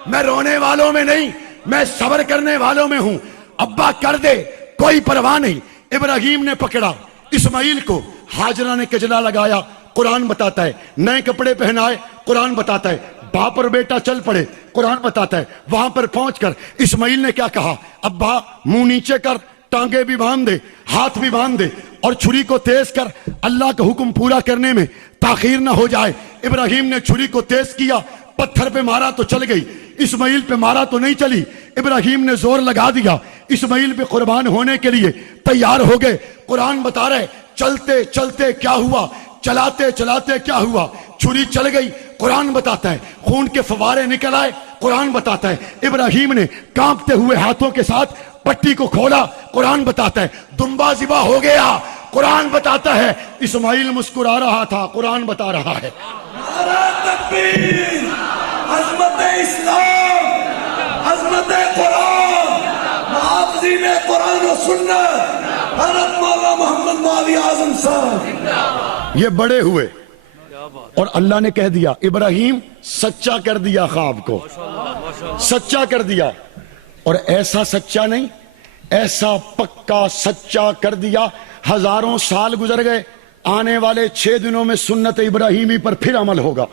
میں رونے والوں میں نہیں، میں صبر کرنے والوں میں ہوں۔ ابا کر دے، کوئی پرواہ نہیں۔ ابراہیم نے پکڑا اسماعیل کو، ہاجرہ نے کجلا لگایا، قرآن بتاتا ہے، نئے کپڑے پہنائے، قرآن بتاتا ہے، باپ اور بیٹا چل پڑے، قرآن بتاتا ہے۔ وہاں پر پہنچ کر اسماعیل نے کیا کہا؟ ابا منہ نیچے کر، ٹانگیں بھی باندھ دے، ہاتھ بھی باندھ دے، اور چھری کو تیز کر، اللہ کا حکم پورا کرنے میں تاخیر نہ ہو جائے۔ ابراہیم نے چھری کو تیز کیا، پتھر پہ مارا تو چل گئی، اسماعیل پہ مارا تو نہیں چلی۔ ابراہیم نے زور لگا دیا، اسماعیل پہ قربان ہونے کے لیے تیار ہو گئے۔ قرآن بتا رہے چلتے چلتے کیا ہوا، چلاتے چلاتے کیا ہوا، چھری چل گئی، قرآن بتاتا ہے، خون کے فوارے نکل آئے، قرآن بتاتا ہے۔ ابراہیم نے کانپتے ہوئے ہاتھوں کے ساتھ پٹی کو کھولا، قرآن بتاتا ہے، دمبا ذبح ہو گیا، قرآن بتاتا ہے۔ اسماعیل مسکرا رہا تھا، قرآن بتا رہا ہے۔ نعرہ تکبیر، عظمت اسلام، عظمت قرآن، محافظین قرآن و سنت، حضرت مولانا محمد ماوی اعظم صاحب۔ یہ بڑے ہوئے اور اللہ نے کہہ دیا ابراہیم سچا کر دیا، خواب کو سچا کر دیا، اور ایسا سچا نہیں، ایسا پکا سچا کر دیا۔ ہزاروں سال گزر گئے، آنے والے 6 دنوں میں سنت ابراہیمی پر پھر عمل ہوگا۔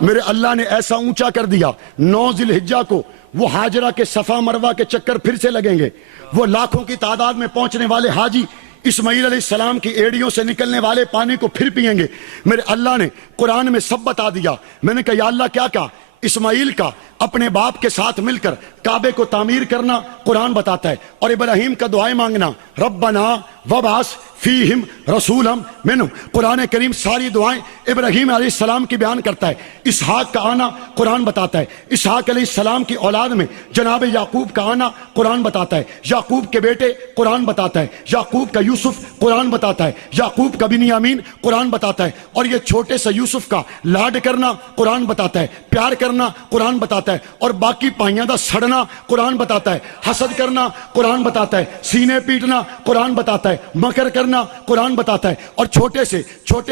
میرے اللہ نے ایسا اونچا کر دیا، 9 ذی الحجہ کو وہ ہاجرہ کے صفا مروہ کے چکر پھر سے لگیں گے، وہ لاکھوں کی تعداد میں پہنچنے والے حاجی اسماعیل علیہ السلام کی ایڑیوں سے نکلنے والے پانی کو پھر پئیں گے۔ میرے اللہ نے قرآن میں سب بتا دیا۔ میں نے کہا یا اللہ کیا کہا؟ اسماعیل کا اپنے باپ کے ساتھ مل کر کعبے کو تعمیر کرنا قرآن بتاتا ہے، اور ابراہیم کا دعائیں مانگنا، ربنا وبعث فیہم رسولا منہم۔ قرآن کریم ساری دعائیں ابراہیم علیہ السلام کی بیان کرتا ہے۔ اسحاق کا آنا قرآن بتاتا ہے، اسحاق علیہ السلام کی اولاد میں جناب یعقوب کا آنا قرآن بتاتا ہے، یعقوب کے بیٹے قرآن بتاتا ہے، یعقوب کا یوسف قرآن بتاتا ہے، یعقوب کا بنیامین قرآن بتاتا ہے، اور یہ چھوٹے سے یوسف کا لاڈ کرنا قرآن بتاتا ہے، پیار کرنا قرآن بتاتا ہے، اور باقی پائیاں دا سڑنا قرآن بتاتا ہے، حسد کرنا قرآن بتاتا ہے، سینے پیٹنا قرآن بتاتا ہے، مکر کرنا قرآن بتاتا ہے۔ اور چھوٹے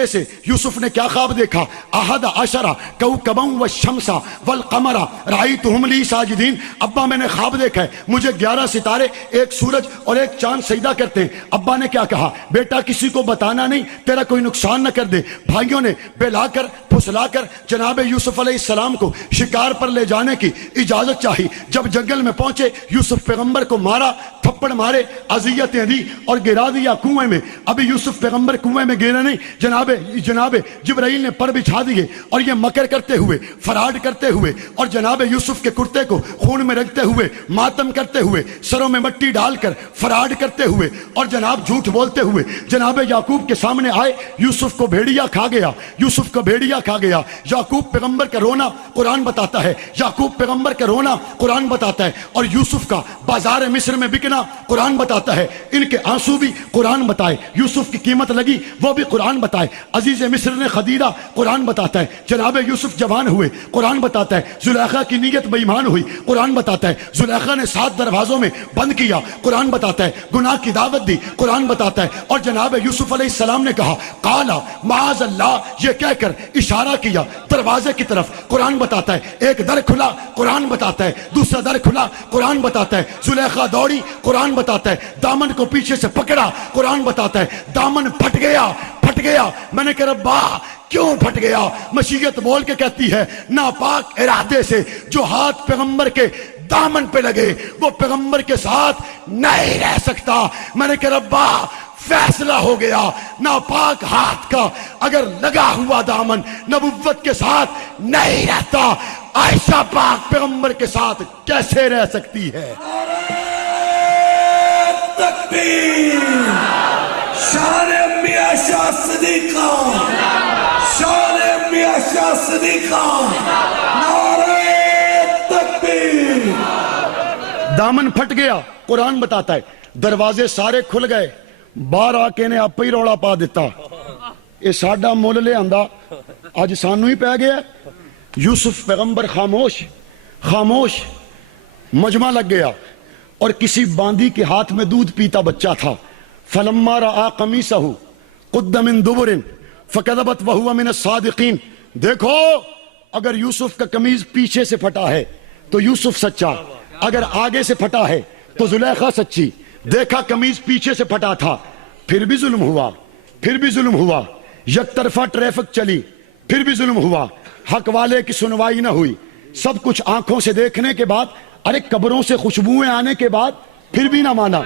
سے یوسف نے کیا خواب دیکھا؟ احد عشرہ کوکبا والشمس والقمر رأیتہم لی ساجدین۔ ابا میں نے خواب دیکھا ہے، مجھے 11 ستارے، ایک سورج اور ایک چاند سجدہ کرتے ہیں۔ ابا نے کیا کہا؟ بیٹا کسی کو بتانا نہیں، تیرا کوئی نقصان نہ کر دے۔ بھائیوں نے بلا کر پھسلا کر جناب یوسف علیہ السلام کو شکار پر لے جانے کی اجازت چاہی۔ جب جنگل میں پہنچے یوسف پیغمبر کو مارا، تھپڑ مارے، اذیتیں دی اور گرا دیا کنویں میں۔ ابھی یوسف پیغمبر کنویں میں گرا نہیں، جناب جبرائیل نے پر بچھا دیے، اور یہ مکر کرتے ہوئے، فراڈ کرتے ہوئے، اور جناب یوسف کے کرتے کو خون میں رکھتے ہوئے، ماتم کرتے ہوئے، سروں میں مٹی ڈال کر فراڈ کرتے ہوئے، اور جناب جھوٹ بولتے ہوئے جناب یعقوب کے سامنے آئے۔ یوسف کو بھیڑیا کھا گیا، یوسف کو بھیڑیا کھا گیا۔ یعقوب پیغمبر کا رونا قرآن بتاتا ہے، یعقوب پیغمبر کا رونا قرآن بتاتا ہے، اور یوسف کا بازار مصر میں بکنا قرآن بتاتا ہے۔ ان کے آنسو بھی قرآن بتائے، یوسف کی قیمت لگی وہ بھی قرآن بتائے، عزیز مصر نے خدیجہ قرآن بتاتا ہے، جناب یوسف جوان ہوئے قرآن بتاتا ہے، زلیخا کی نیت بے ایمان ہوئی قرآن بتاتا ہے، زلیخا نے 7 دروازوں میں بند کیا قرآن بتاتا ہے، گناہ کی دعوت دی قرآن بتاتا ہے، اور جناب یوسف علیہ السلام نے کہا قالا معاذ اللہ، یہ کہہ کر اشارہ کیا دروازے کی طرف، قرآن بتاتا ہے، ایک در کھلا قرآن بتاتا ہے، دوسرا در کھلا قرآن بتاتا ہے، زلیخا دوڑی قرآن بتاتا ہے، دامن کو پیچھے سے پکڑا قرآن بتاتا ہے، دامن پھٹ گیا پھٹ گیا۔ میں نے کہا ربا کیوں پھٹ گیا؟ مشیت بول کے کہتی ہے ناپاک ارادے سے جو ہاتھ پیغمبر کے دامن پہ لگے وہ پیغمبر کے ساتھ نہیں رہ سکتا۔ میں نے کہا ربا فیصلہ ہو گیا، ناپاک ہاتھ کا اگر لگا ہوا دامن نبوت کے ساتھ نہیں رہتا، عائشہ پاک پیغمبر کے ساتھ کیسے رہ سکتی ہے؟ تکبیر، شان امی عائشہ صدیقہ، شان امی عائشہ صدیقہ، نعرہ تکبیر۔ دامن پھٹ گیا قرآن بتاتا ہے، دروازے سارے کھل گئے، باہر آ کے نے آپ ہی روڑا پا دیتا، یہ ساڈا مول لے آندا آج سانو ہی پہ گیا۔ یوسف پیغمبر خاموش خاموش، مجمع لگ گیا، اور کسی باندی کے ہاتھ میں دودھ پیتا بچہ تھا۔ فلما رأى قمیصہ قد من دبر فکذبت وہو من الصادقین۔ دیکھو اگر یوسف کا قمیض پیچھے سے پھٹا ہے تو یوسف سچا، اگر آگے سے پھٹا ہے تو زلیخا سچی۔ دیکھا قمیض پیچھے سے پھٹا تھا، پھر بھی ظلم ہوا، پھر بھی ظلم ہوا، یک طرفہ ٹریفک چلی، پھر بھی ظلم ہوا، حق والے کی سنوائی نہ ہوئی۔ سب کچھ آنکھوں سے دیکھنے کے بعد، ارے قبروں سے خوشبوئیں آنے کے بعد پھر بھی نہ مانا،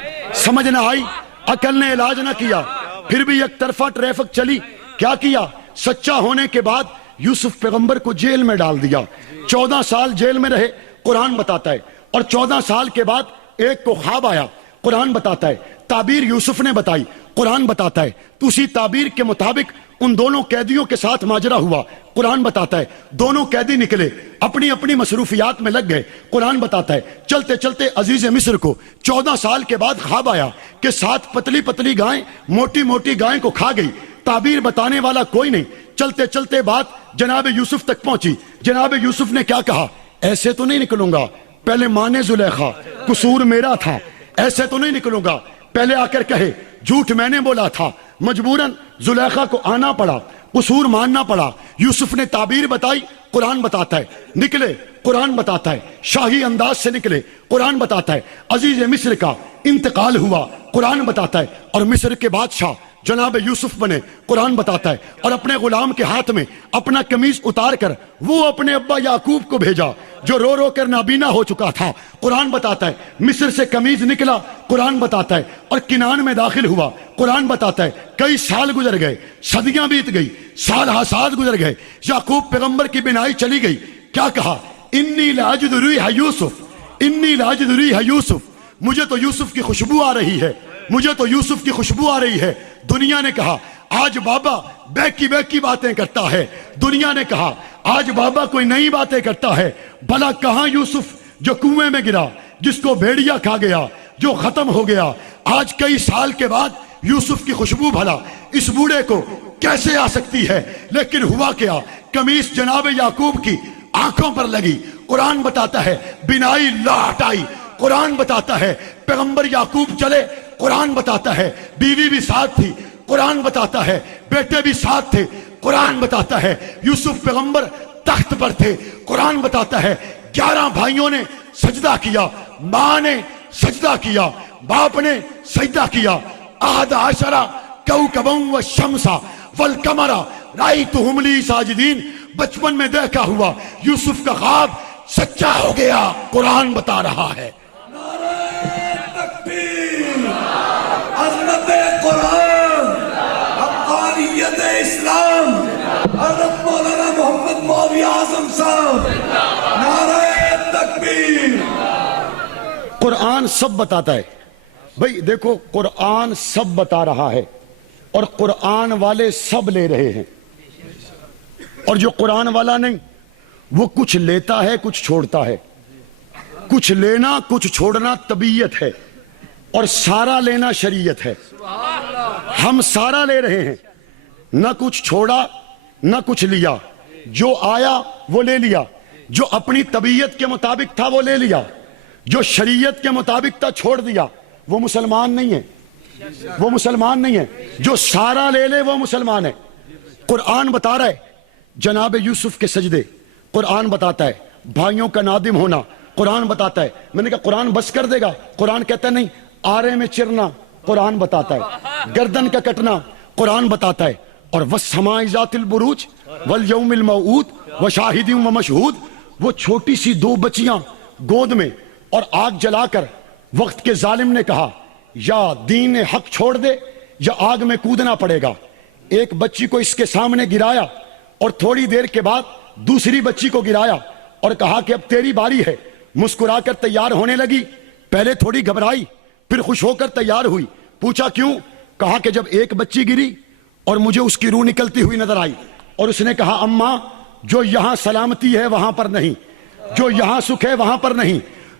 سمجھ نہ آئی، عقل نے علاج نہ کیا، پھر بھی یک طرفہ ٹریفک چلی۔ کیا کیا؟ سچا ہونے کے بعد یوسف پیغمبر کو جیل میں ڈال دیا، 14 سال جیل میں رہے قرآن بتاتا ہے، اور 14 سال کے بعد ایک کو خواب آیا قرآن بتاتا ہے، تعبیر یوسف نے بتائی قرآن بتاتا ہے، تو اسی تعبیر کے مطابق ان دونوں قیدیوں کے ساتھ ماجرا ہوا قرآن بتاتا ہے، دونوں قیدی نکلے اپنی اپنی مصروفیات میں لگ گئے قرآن بتاتا ہے۔ چلتے چلتے عزیز مصر کو 14 سال کے بعد خواب آیا کہ 7 پتلی پتلی گائیں موٹی موٹی گائیں کو کھا گئی، تعبیر بتانے والا کوئی نہیں۔ چلتے چلتے بات جناب یوسف تک پہنچی، جناب یوسف نے کیا کہا؟ ایسے تو نہیں نکلوں گا، پہلے مانے زلیخا قصور میرا تھا، ایسے تو نہیں نکلوں گا، پہلے آ کر کہے جھوٹ میں نے بولا تھا۔ مجبوراً زلیخا کو آنا پڑا، قصور ماننا پڑا۔ یوسف نے تعبیر بتائی قرآن بتاتا ہے، نکلے قرآن بتاتا ہے، شاہی انداز سے نکلے قرآن بتاتا ہے، عزیز مصر کا انتقال ہوا قرآن بتاتا ہے، اور مصر کے بادشاہ جناب یوسف بنے قرآن بتاتا ہے، اور اپنے غلام کے ہاتھ میں اپنا قمیض اتار کر وہ اپنے ابا یعقوب کو بھیجا جو رو رو کر نابینا ہو چکا تھا قرآن بتاتا ہے۔ مصر سے قمیض نکلا قرآن بتاتا ہے، اور کنان میں داخل ہوا قرآن بتاتا ہے۔ کئی سال گزر گئے، صدیاں بیت گئی، سال ہاساد گزر گئے، یعقوب پیغمبر کی بینائی چلی گئی۔ کیا کہا؟ انی لاجد ریح یوسف، انی لاجد ریح یوسف، مجھے تو یوسف کی خوشبو آ رہی ہے، مجھے تو یوسف کی خوشبو آ رہی ہے۔ دنیا نے کہا آج بابا بیکی بیکی باتیں کرتا ہے، دنیا نے کہا آج بابا کوئی نئی باتیں کرتا ہے۔ بھلا کہاں یوسف جو کنویں میں گرا، جس کو بھیڑیا کھا گیا، جو ختم ہو گیا؟ آج کئی سال کے بعد یوسف کی خوشبو بھلا اس بوڑھے کو کیسے آ سکتی ہے؟ لیکن ہوا کیا؟ قمیص جناب یعقوب کی آنکھوں پر لگی قرآن بتاتا ہے، بینائی لاٹ آئی قرآن بتاتا ہے، پیغمبر یعقوب چلے قرآن بتاتا ہے، بیوی بھی ساتھ تھی قرآن بتاتا ہے، بیٹے بھی ساتھ تھے قرآن بتاتا ہے، یوسف پیغمبر تخت پر تھے قرآن بتاتا ہے۔ 11 بھائیوں نے سجدہ کیا، ماں نے سجدہ کیا، باپ نے سجدہ کیا۔ 11 کوكبا والشمس والقمر رأيتهم لي ساجدين، بچپن میں دیکھا ہوا یوسف کا خواب سچا ہو گیا قرآن بتا رہا ہے۔ عظمت قرآن، حقانیت اسلام، حضرت مولانا محمد مولوی اعظم صاحب، نعرہ تکبیر۔ قرآن سب بتاتا ہے بھئی، دیکھو قرآن سب بتا رہا ہے، اور قرآن والے سب لے رہے ہیں، اور جو قرآن والا نہیں وہ کچھ لیتا ہے کچھ چھوڑتا ہے۔ کچھ لینا کچھ چھوڑنا طبیعت ہے، اور سارا لینا شریعت ہے. ہم سارا لے رہے ہیں, نہ کچھ چھوڑا نہ کچھ لیا, جو آیا وہ لے لیا, جو اپنی طبیعت کے مطابق تھا وہ لے لیا, جو شریعت کے مطابق تھا چھوڑ دیا. وہ مسلمان نہیں ہے, وہ مسلمان نہیں ہے. جو سارا لے لے وہ مسلمان ہے. قرآن بتا رہا ہے جناب یوسف کے سجدے, قرآن بتاتا ہے بھائیوں کا نادم ہونا, قرآن بتاتا ہے. میں نے کہا قرآن بس کر دے گا, قرآن کہتا ہے نہیں. آرے میں چرنا قرآن بتاتا ہے, گردن کا کٹنا قرآن بتاتا ہے, اور والسماء ذات البروج والیوم الموعود وشاہد ومشہود. وہ چھوٹی سی 2 بچیاں گود میں اور آگ جلا کر وقت کے ظالم نے کہا یا دین حق چھوڑ دے یا آگ میں کودنا پڑے گا. ایک بچی کو اس کے سامنے گرایا اور تھوڑی دیر کے بعد دوسری بچی کو گرایا اور کہا کہ اب تیری باری ہے. مسکرا کر تیار ہونے لگی, پہلے تھوڑی گھبرائی پھر خوش ہو کر تیار ہوئی. پوچھا کیوں؟ کہا کہ جب ایک بچی گری اور مجھے اس کی روح نکلتی ہوئی نظر آئی, اور اس نے کہا اماں جو یہاں سلامتی ہے وہاں پر نہیں, جو یہاں سکھ ہے وہاں پر نہیں.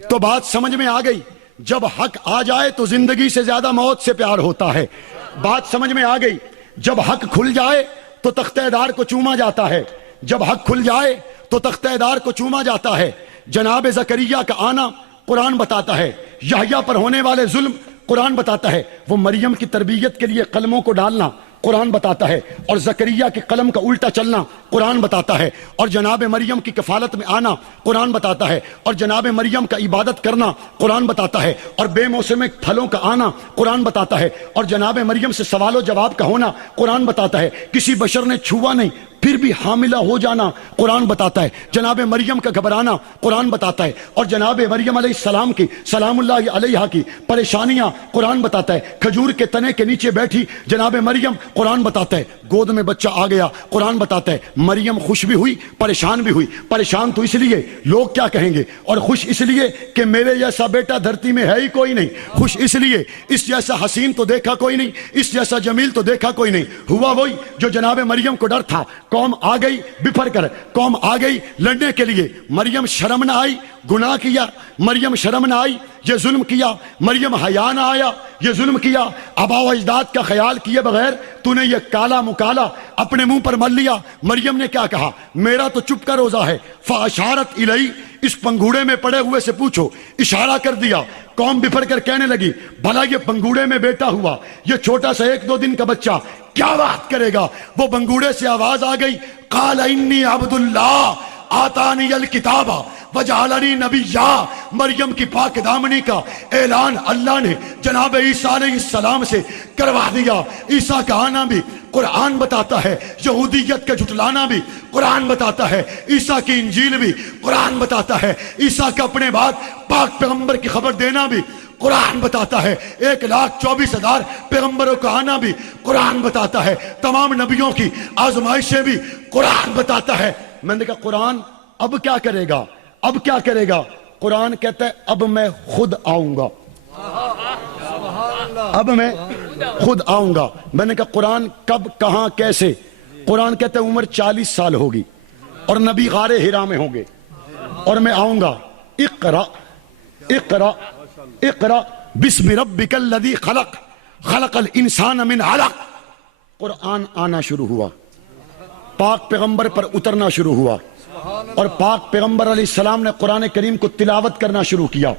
تو بات سمجھ میں آ گئی, جب حق آ جائے تو زندگی سے زیادہ موت سے پیار ہوتا ہے. بات سمجھ میں آ گئی, جب حق کھل جائے تو تختہ دار کو چوما جاتا ہے, جب حق کھل جائے تو تختہ دار کو چوما جاتا ہے. جناب زکریا کا آنا قرآن بتاتا ہے, یحییٰ پر ہونے والے ظلم قرآن بتاتا ہے, وہ مریم کی تربیت کے لیے قلموں کو ڈالنا قرآن بتاتا ہے, اور زکریا کے قلم کا الٹا چلنا قرآن بتاتا ہے, اور جناب مریم کی کفالت میں آنا قرآن بتاتا ہے, اور جناب مریم کا عبادت کرنا قرآن بتاتا ہے, اور بے موسم پھلوں کا آنا قرآن بتاتا ہے, اور جناب مریم سے سوال و جواب کا ہونا قرآن بتاتا ہے. کسی بشر نے چھوا نہیں پھر بھی حاملہ ہو جانا قرآن بتاتا ہے. جناب مریم کا گھبرانا قرآن بتاتا ہے, اور جناب مریم علیہ السلام کی سلام اللہ علیہا کی پریشانیاں قرآن بتاتا ہے. کھجور کے تنے کے نیچے بیٹھی جناب مریم قرآن بتاتا ہے, گود میں بچہ آ گیا قرآن بتاتا ہے. مریم خوش بھی ہوئی پریشان بھی ہوئی. پریشان تو اس لیے لوگ کیا کہیں گے, اور خوش اس لیے کہ میرے جیسا بیٹا دھرتی میں ہے ہی کوئی نہیں. خوش اس لیے اس جیسا حسین تو دیکھا کوئی نہیں, اس جیسا جمیل تو دیکھا کوئی نہیں. ہوا وہی جو جناب مریم کو ڈر تھا. قوم آ گئی بفر کر, قوم آ گئی لڑنے کے لیے. مریم شرم نہ آئی, گناہ کیا. مریم شرم نہ آئی, یہ ظلم کیا. مریم حیا نہ آیا, یہ ظلم کیا. آبا و اجداد کا خیال کیے بغیر تو نے یہ کالا مکالا اپنے منہ پر مل لیا. مریم نے کیا کہا, میرا تو چپ کا روزہ ہے. فاشارت الی, اس پنگوڑے میں پڑے ہوئے سے پوچھو. اشارہ کر دیا. قوم بفر کر کہنے لگی بھلا یہ پنگوڑے میں بیٹا ہوا, یہ چھوٹا سا 1-2 دن کا بچہ کیا بات کرے گا. وہ پنگوڑے سے آواز آ گئی, قال انی عبد اللہ آتانی الکتاب وجعلنی نبیا. مریم کی پاک دامنی کا اعلان اللہ نے جناب عیسیٰ علیہ السلام سے کروا دیا. عیسیٰ کا آنا بھی قرآن بتاتا ہے, یہودیت کا جھٹلانا بھی قرآن بتاتا ہے, عیسیٰ کی انجیل بھی قرآن بتاتا ہے, عیسیٰ کا اپنے بعد پاک پیغمبر کی خبر دینا بھی قرآن بتاتا ہے, 1,24,000 پیغمبروں کا آنا بھی قرآن بتاتا ہے, تمام نبیوں کی آزمائشیں بھی قرآن بتاتا ہے. میں نے کہا قرآن اب کیا کرے گا, اب کیا کرے گا. قرآن کہتا ہے اب میں خود آؤں گا, اب میں خود آؤں گا. میں نے کہا قرآن کب کہاں کیسے. قرآن کہتا ہے عمر 40 سال ہوگی اور نبی غار ہرا میں ہوں گے اور میں آؤں گا. اقرا اقرا اقرا بسم ربک الذی خلق خلق الانسان من علق. قرآن آنا شروع ہوا, پاک پیغمبر پر اترنا شروع ہوا, اور پاک پیغمبر علیہ السلام نے قرآن کریم کو تلاوت کرنا شروع کیا,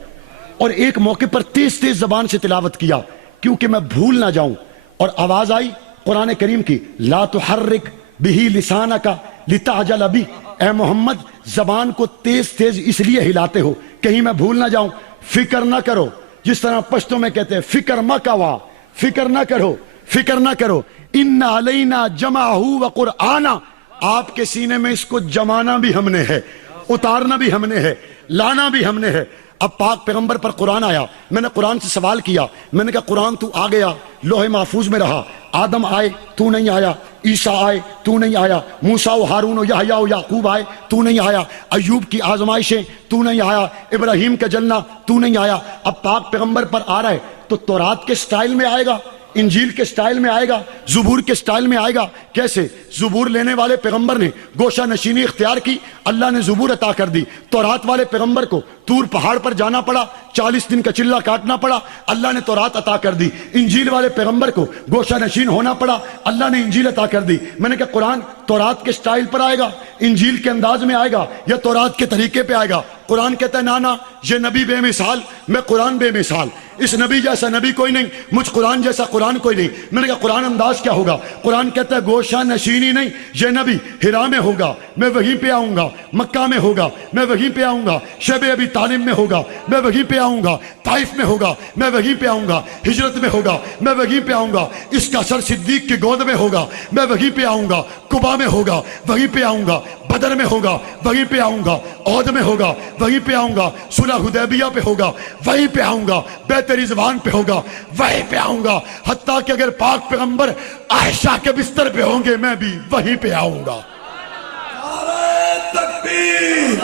اور ایک موقع پر تیز تیز زبان سے تلاوت کیا کیونکہ میں بھول نہ جاؤں. اور آواز آئی قرآن کریم کی, لا تحرک بہ لسانک لتعجل بہ. اے محمد زبان کو تیز تیز اس لیے ہلاتے ہو کہیں میں بھول نہ جاؤں. فکر نہ کرو, جس طرح پشتوں میں کہتے ہیں فکر مکوا, فکر نہ کرو, فکر نہ کرو. ان علینا جمعہ وقرآنا, آپ کے سینے میں اس کو جمانا بھی ہم نے ہے, اتارنا بھی ہم نے ہے, لانا بھی ہم نے ہے. اب پاک پیغمبر پر قرآن آیا. میں نے قرآن سے سوال کیا, میں نے کہا قرآن تو آ گیا, لوح محفوظ میں رہا, آدم آئے تو نہیں آیا, عیسیٰ آئے تو نہیں آیا, موسیٰ و ہارون و یحییٰ و یعقوب آئے تو نہیں آیا, ایوب کی آزمائشیں تو نہیں آیا, ابراہیم کا جلنا تو نہیں آیا. اب پاک پیغمبر پر آ رہا ہے تو تورات کے سٹائل میں آئے گا انجیل کے سٹائل میں آئے گا، زبور کے سٹائل میں آئے گا۔ کیسے؟ زبور لینے والے پیغمبر نے گوشہ نشینی اختیار کی، اللہ نے زبور عطا کر دی۔ تورات والے پیغمبر کو طور پہاڑ پر جانا پڑا، 40 دن کا چلہ کاٹنا پڑا، اللہ نے تورات عطا کر دی۔ انجیل والے پیغمبر کو گوشہ نشین ہونا پڑا، اللہ نے انجیل عطا کر دی۔ میں نے کہا قرآن تورات کے سٹائل پر آئے گا، انجیل کے انداز میں آئے گا، یا تورات کے طریقے پہ آئے گا؟ قرآن کہتا ہے نا یہ نبی بے مثال، میں قرآن بے مثال، اس نبی جیسا نبی کوئی نہیں، مجھ قرآن جیسا قرآن کوئی نہیں۔ میں نے کہا قرآن انداز کیا ہوگا؟ قرآن کہتا ہے گوشہ نشینی نہیں، یہ نبی ہرا میں ہوگا، میں وہیں پہ آؤں گا، مکہ میں ہوگا، میں وہیں پہ آؤں گا، شب ابی طالب میں ہوگا، میں وہیں پہ آؤں گا، طائف میں ہوگا، میں وہیں پہ آؤں گا، ہجرت میں ہوگا، میں وہیں پہ آؤں گا، اس کا سر صدیق کی گود میں ہوگا، میں وہیں پہ آؤں گا، قبا میں ہوگا، وہیں پہ آؤں گا، بدر میں ہوگا، وہیں پہ آؤں گا، عہد میں ہوگا، وہیں پہ آؤں گا، صلح حدیبیہ پہ ہوگا، وہیں پہ آؤں گا، بیت رضوان پہ ہوگا، وہیں پہ آؤں گا، حتیٰ کہ اگر پاک پیغمبر عائشہ کے بستر پہ ہوں گے میں بھی وہیں پہ آؤں گا۔ نعرہ تکبیر،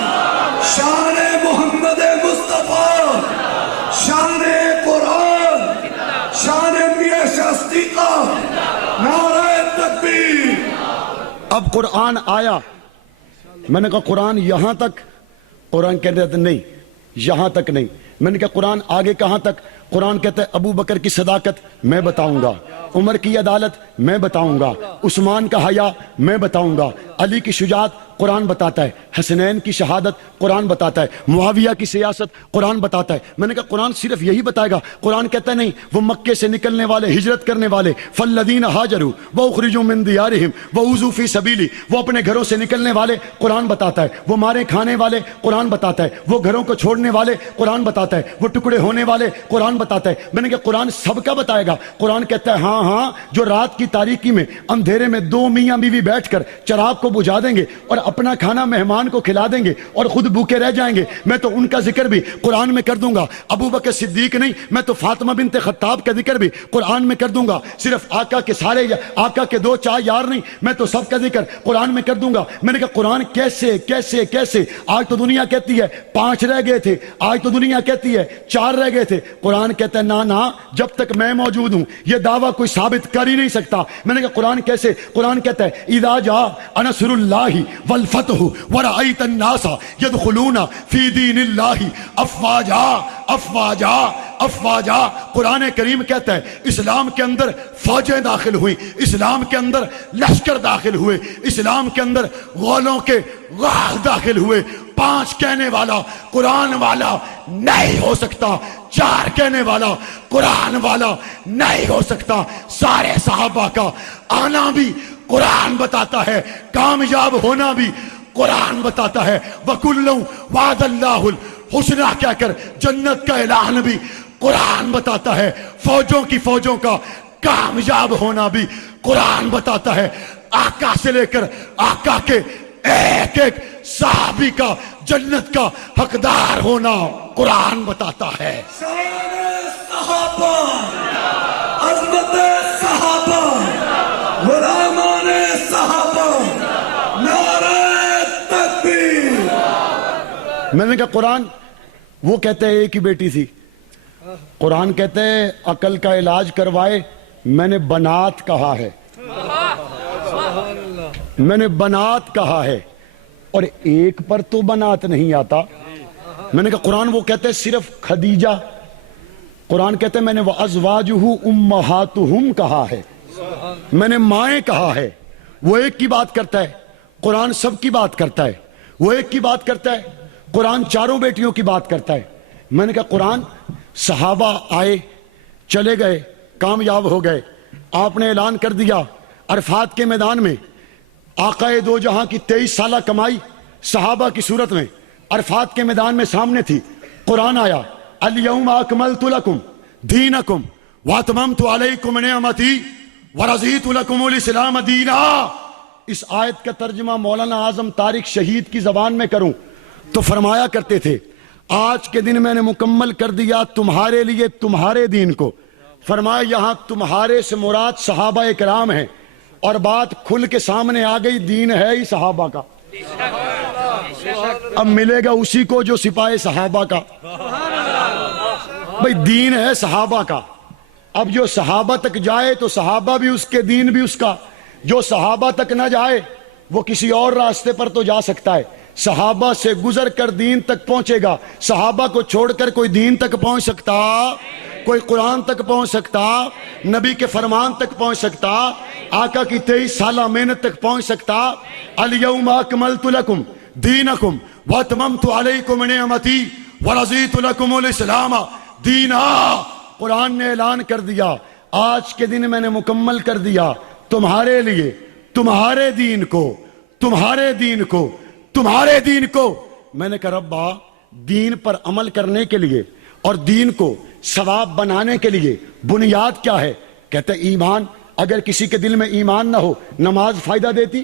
شان محمد مصطفیٰ، شان قرآن، شان میاں شاہ صدیقہ، نعرہ تکبیر۔ اب قرآن آیا، میں نے کہا قرآن یہاں تک، قرآن کہتے ہیں نہیں یہاں تک نہیں۔ میں نے کہا قرآن آگے کہاں تک؟ قرآن کہتا ہے ابو بکر کی صداقت میں بتاؤں گا، عمر کی عدالت میں بتاؤں گا، عثمان کا حیا میں بتاؤں گا، علی کی شجاعت قرآن بتاتا ہے، حسنین کی شہادت قرآن بتاتا ہے، معاویہ کی سیاست قرآن بتاتا ہے۔ میں نے کہا قرآن صرف یہی بتائے گا؟ قرآن کہتا ہے نہیں، وہ مکے سے نکلنے والے، ہجرت کرنے والے، فالذین ہاجروا واخرجوا من دیارہم واوذوا فی سبیلی، وہ اپنے گھروں سے نکلنے والے قرآن بتاتا ہے، وہ مارے کھانے والے قرآن بتاتا ہے، وہ گھروں کو چھوڑنے والے قرآن بتاتا ہے، وہ ٹکڑے ہونے والے قرآن بتاتا ہے۔ میں نے کہا قرآن سب کا بتائے گا؟ قرآن کہتا ہے ہاں جو رات کی تاریکی میں اندھیرے میں دو میاں بیوی بیٹھ کر چراغ کو بجھا دیں گے اور اپنا کھانا مہمان کو کھلا دیں گے اور خود بھوکے رہ جائیں گے، میں تو ان کا ذکر بھی قرآن میں کر دوں گا۔ ابو بکر صدیق نہیں، میں تو فاطمہ بنت خطاب کا ذکر بھی قرآن میں کر دوں گا۔ صرف آقا کے سارے آقا کے دو چار یار نہیں، میں تو سب کا ذکر قرآن میں کر دوں گا۔ میں نے کہا قرآن کیسے کیسے کیسے؟ آج تو دنیا کہتی ہے 5 رہ گئے تھے، آج تو دنیا کہتی ہے 4 رہ گئے تھے، قرآن کہتا ہے نا جب تک میں موجود ہوں یہ دعویٰ کوئی ثابت کر ہی نہیں سکتا۔ میں نے کہا قرآن کیسے؟ قرآن کہتا ہے اذا جاء نصر اللہ والفتح ورأیت الناس یدخلون فی دین اللہ افواجا افواجا افواجا۔ قرآن کریم کہتا ہے اسلام کے اندر فوجیں داخل ہوئی، اسلام کے اندر لشکر داخل ہوئے، اسلام کے اندر غولوں کے غاز داخل ہوئے۔ 5 کہنے والا قرآن والا نہیں ہو سکتا، 4 کہنے والا قرآن والا نہیں ہو سکتا۔ سارے صحابہ کا آنا بھی قرآن بتاتا ہے، کامیاب ہونا بھی قرآن بتاتا ہے۔ وَكُلًّا وَعَدَ اللَّهُ الْحُسْنَىٰ کہہ کر جنت کا اعلان بھی قرآن بتاتا ہے۔ فوجوں کی فوجوں کا کامیاب ہونا بھی قرآن بتاتا ہے۔ آقا سے لے کر آقا کے ایک ایک صحابی کا جنت کا حقدار ہونا قرآن بتاتا ہے۔ شان صحابہ، عظمت صحابہ، غلامان صحابہ، نعرہ تکبیر۔ میں نے کہا قرآن وہ کہتے ہیں ایک ہی بیٹی تھی، قرآن کہتے ہیں عقل کا علاج کروائے میں نے بنات کہا ہے، میں نے بنات کہا ہے، اور ایک پر تو بنات نہیں آتا۔ میں نے کہا قرآن وہ کہتے ہیں صرف خدیجہ، قرآن کہتے ہیں میں نے وَأَزْوَاجُهُ أُمَّهَاتُهُمْ کہا ہے، میں نے مائیں کہا ہے۔ وہ ایک کی بات کرتا ہے، قرآن سب کی بات کرتا ہے۔ وہ ایک کی بات کرتا ہے، قرآن چاروں بیٹیوں کی بات کرتا ہے۔ میں نے کہا قرآن صحابہ آئے چلے گئے کامیاب ہو گئے، آپ نے اعلان کر دیا عرفات کے میدان میں، آقا دو جہاں کی 23 سالہ کمائی صحابہ کی صورت میں عرفات کے میدان میں سامنے تھی۔ قرآن آیا الیوم اکملت لکم دینکم واتممت علیکم نعمتی ورضیت لکم الاسلام دینا۔ اس آیت کا ترجمہ مولانا اعظم طارق شہید کی زبان میں کروں تو فرمایا کرتے تھے آج کے دن میں نے مکمل کر دیا تمہارے لیے تمہارے دین کو۔ فرمایا یہاں تمہارے سے مراد صحابہ کرام ہیں، اور بات کھل کے سامنے آ گئی دین ہے ہی صحابہ کا۔ اب ملے گا اسی کو جو سپاہی صحابہ کا، بھئی دین ہے صحابہ کا۔ اب جو صحابہ تک جائے تو صحابہ بھی اس کے، دین بھی اس کا. جو صحابہ تک نہ جائے وہ کسی اور راستے پر تو جا سکتا ہے. صحابہ سے گزر کر دین تک پہنچے گا. صحابہ کو چھوڑ کر کوئی دین تک پہنچ سکتا؟ کوئی قرآن تک پہنچ سکتا؟ نبی کے فرمان تک پہنچ سکتا؟ آقا کی 23 سالہ محنت تک پہنچ سکتا؟ الیوم اکملت لکم دینکم واتممت علیکم نعمتی ورضیت لکم الاسلام دینا. قرآن نے اعلان کر دیا آج کے دن میں نے مکمل کر دیا تمہارے لیے تمہارے دین کو، تمہارے دین کو، تمہارے دین کو. میں نے کہا ربا دین پر عمل کرنے کے لیے اور دین کو ثواب بنانے کے لیے بنیاد کیا ہے؟ کہتے ایمان. اگر کسی کے دل میں ایمان نہ ہو نماز فائدہ دیتی؟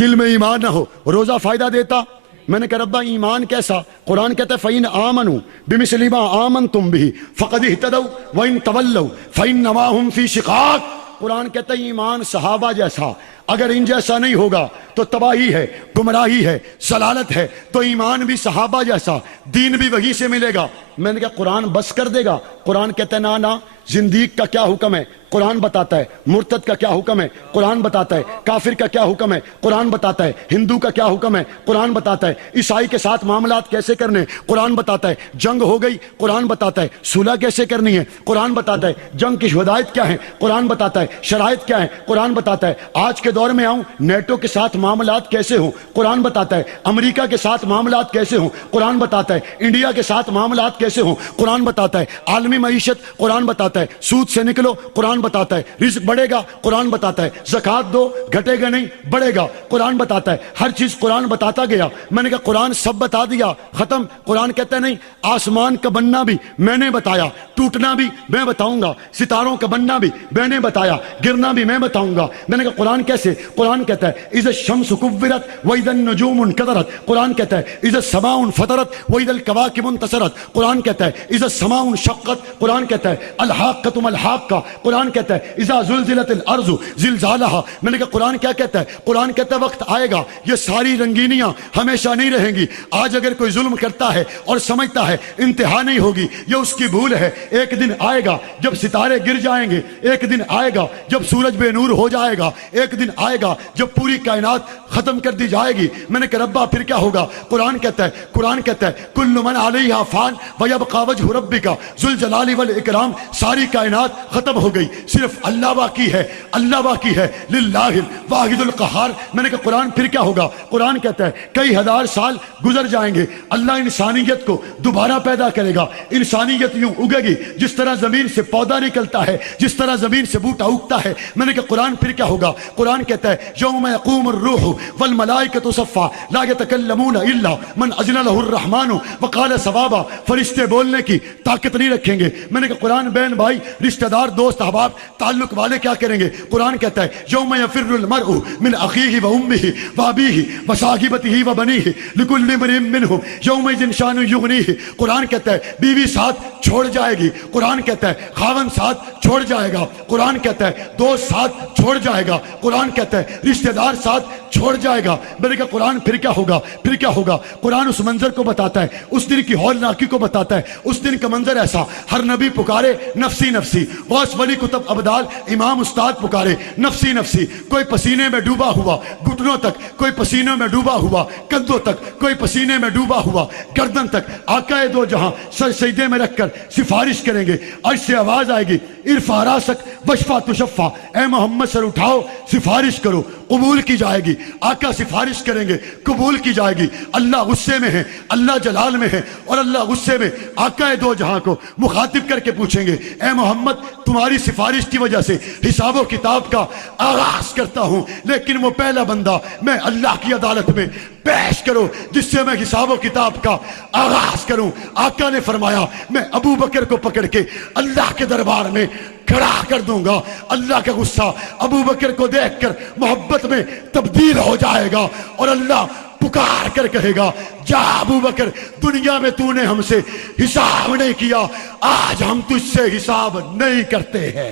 دل میں ایمان نہ ہو روزہ فائدہ دیتا؟ میں نے کہا ربا ایمان کیسا؟ قرآن کہتا ہے فَإِنْ آمَنُوا بِمِثْلِ مَا آمَنْتُمْ بِهِ فَقَدِ اهْتَدَوْا وَإِنْ تَوَلَّوْا فَإِنَّمَا هُمْ فِي شِقَاقٍ. قرآن کہتا ہے ایمان صحابہ جیسا. اگر ان جیسا نہیں ہوگا تو تباہی ہے، گمراہی ہے، ضلالت ہے. تو ایمان بھی صحابہ جیسا، دین بھی وہی سے ملے گا. میں نے کہا قرآن بس کر دے گا؟ قرآن کہتا ہے نا، زندیق کا کیا حکم ہے قرآن بتاتا ہے، مرتد کا کیا حکم ہے قرآن بتاتا ہے، کافر کا کیا حکم ہے قرآن بتاتا ہے، ہندو کا کیا حکم ہے قرآن بتاتا ہے، عیسائی کے ساتھ معاملات کیسے کرنے قرآن بتاتا ہے، جنگ ہو گئی قرآن بتاتا ہے، صلح کیسے کرنی ہے قرآن بتاتا ہے، جنگ کی ہدایت کیا ہے قرآن بتاتا ہے، شرائط کیا ہے قرآن بتاتا ہے. آج کے دور میں آؤں نیٹو کے ساتھ معاملات کیسے ہوں قرآن بتاتا ہے، امریکہ کے ساتھ معاملات کیسے ہوں قرآن بتاتا ہے، انڈیا کے ساتھ معاملات کیسے ہوں قرآن بتاتا ہے، عالمی معیشت قرآن بتاتا ہے، سود سے نکلو قرآن بتاتا ہے، رزق بڑھے گا قرآن بتاتا ہے، زکوٰۃ دو گھٹے گا نہیں بڑھے گا قرآن بتاتا ہے. ہر چیز قرآن بتاتا گیا. میں نے کہا قرآن سب بتا دیا ختم. قرآن کہتا ہے نہیں، آسمان کا بننا بھی میں نے بتایا، ٹوٹنا بھی میں بتاؤں گا، ستاروں کا بننا بھی میں نے بتایا، گرنا بھی میں بتاؤں گا. میں نے کہا قرآن کیسے؟ قرآن کہتا ہے اذا الشمس كورت واذا النجوم انكدرت. قرآن کہتا ہے اذا السماء انفطرت واذا الكواكب انتصرت. قرآن کہتا ہے اذا السماء انشقت. قرآن کہتا ہے الحاقۃ ما الحاقۃ. قرآن کہتا ہے اذا زلزلت الارض زلزالها. میں نے کہا قرآن کیا کہتا ہے؟ قرآن کہتا ہے وقت آئے گا یہ ساری رنگینیاں ہمیشہ نہیں رہیں گی. آج اگر کوئی ظلم کرتا ہے اور سمجھتا ہے انتہا نہیں ہوگی، یہ اس کی بھول ہے. ایک دن آئے گا جب ستارے گر جائیں گے، ایک دن آئے گا جب سورج بے نور ہو جائے گا، ایک دن آئے گا جب پوری کائنات ختم کر دی جائے گی. میں نے کہا ربا پھر کیا ہوگا؟ قرآن کہتا ہے کل من علیہا فان ویبقى وجہ ربک ذو الجلال والاکرام. ساری کائنات ختم ہو گئی، صرف اللہ باقی ہے، اللہ باقی ہے، للہ الواحد القہار. میں نے کہا قرآن پھر کیا ہوگا؟ قرآن کہتا ہے کئی ہزار سال گزر جائیں گے، اللہ انسانیت کو دوبارہ پیدا کرے گا. انسانیت یوں اگے گی جس طرح زمین سے پودا نکلتا ہے، جس طرح زمین سے بوٹا اگتا ہے. میں نے کہا قرآن پھر کیا ہوگا؟ قرآن کہتا ہے یوم یقوم الروح والملائکۃ صفا لا یتکلمون الا من اذن له الرحمن وقال صوابا. فرشتے بولنے کی طاقت نہیں رکھیں گے. میں نے کہا قرآن بہن بھائی رشتہ دار دوست احباب تعلق والے کیا کریں گے؟ قرآن کہتا ہے یوم یفر المرء من اخیہ وامہ وابیہ وصاحبتہ وبنیہ لکل امرئ منہم یومئذ شأن یغنیہ. قرآن کہتا ہے بیوی ساتھ چھوڑ جائے گی. قرآن کہتا ہے خاوند ساتھ چھوڑ جائے گا. قرآن کہتا ہے دوست ساتھ چھوڑ جائے گا. قرآن کہتا ہے رشتہ دار ساتھ چھوڑ جائے گا. میں نے کہا قرآن پھر کیا ہوگا؟ پھر کیا ہوگا؟ قرآن اس منظر کو بتاتا ہے، اس دن کی ہولناکی کو بتاتا ہے. اس دن کا منظر ایسا، ہر نبی پکارے نفسی نفسی، غوث ولی کتب ابدال امام استاد پکارے نفسی نفسی. کوئی پسینے میں ڈوبا ہوا گھٹنوں تک، کوئی پسینے میں ڈوبا ہوا کندھوں تک، کوئی پسینے میں ڈوبا ہوا گردن تک. آقا دو جہاں سر سجدے میں رکھ کر سفارش کریں گے. عرش سے آواز آئے گی ارفع راسک وشفع تشفع. اے محمد سر اٹھاؤ سفارش کرو قبول کی جائے گی. آقا سفارش کریں گے قبول کی جائے گی. اللہ غصے میں ہے، اللہ جلال میں ہے، اور اللہ غصے میں آقا دو جہاں کو مخاطب کر کے پوچھیں گے اے محمد تمہاری سفارش کی وجہ سے حساب و کتاب کا آغاز کرتا ہوں، لیکن وہ پہلا بندہ میں اللہ کی عدالت میں پیش کرو جس سے میں حساب و کتاب کا آغاز کروں. آقا نے فرمایا میں ابو بکر کو پکڑ کے اللہ کے دربار میں کھڑا کر دوں گا. اللہ کا غصہ ابو بکر کو دیکھ کر محبت میں تبدیل ہو جائے گا اور اللہ پکار کر کہے گا جا ابو بکر، دنیا میں تو نے ہم سے حساب نہیں کیا، آج ہم تجھ سے حساب نہیں کرتے ہیں.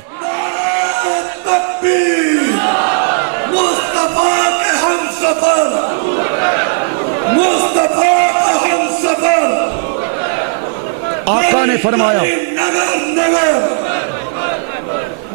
تکبیر، مصطفیٰ کے ہم سفر، مصطفیٰ کا ہم سفر. آقا نے فرمایا نگر نگر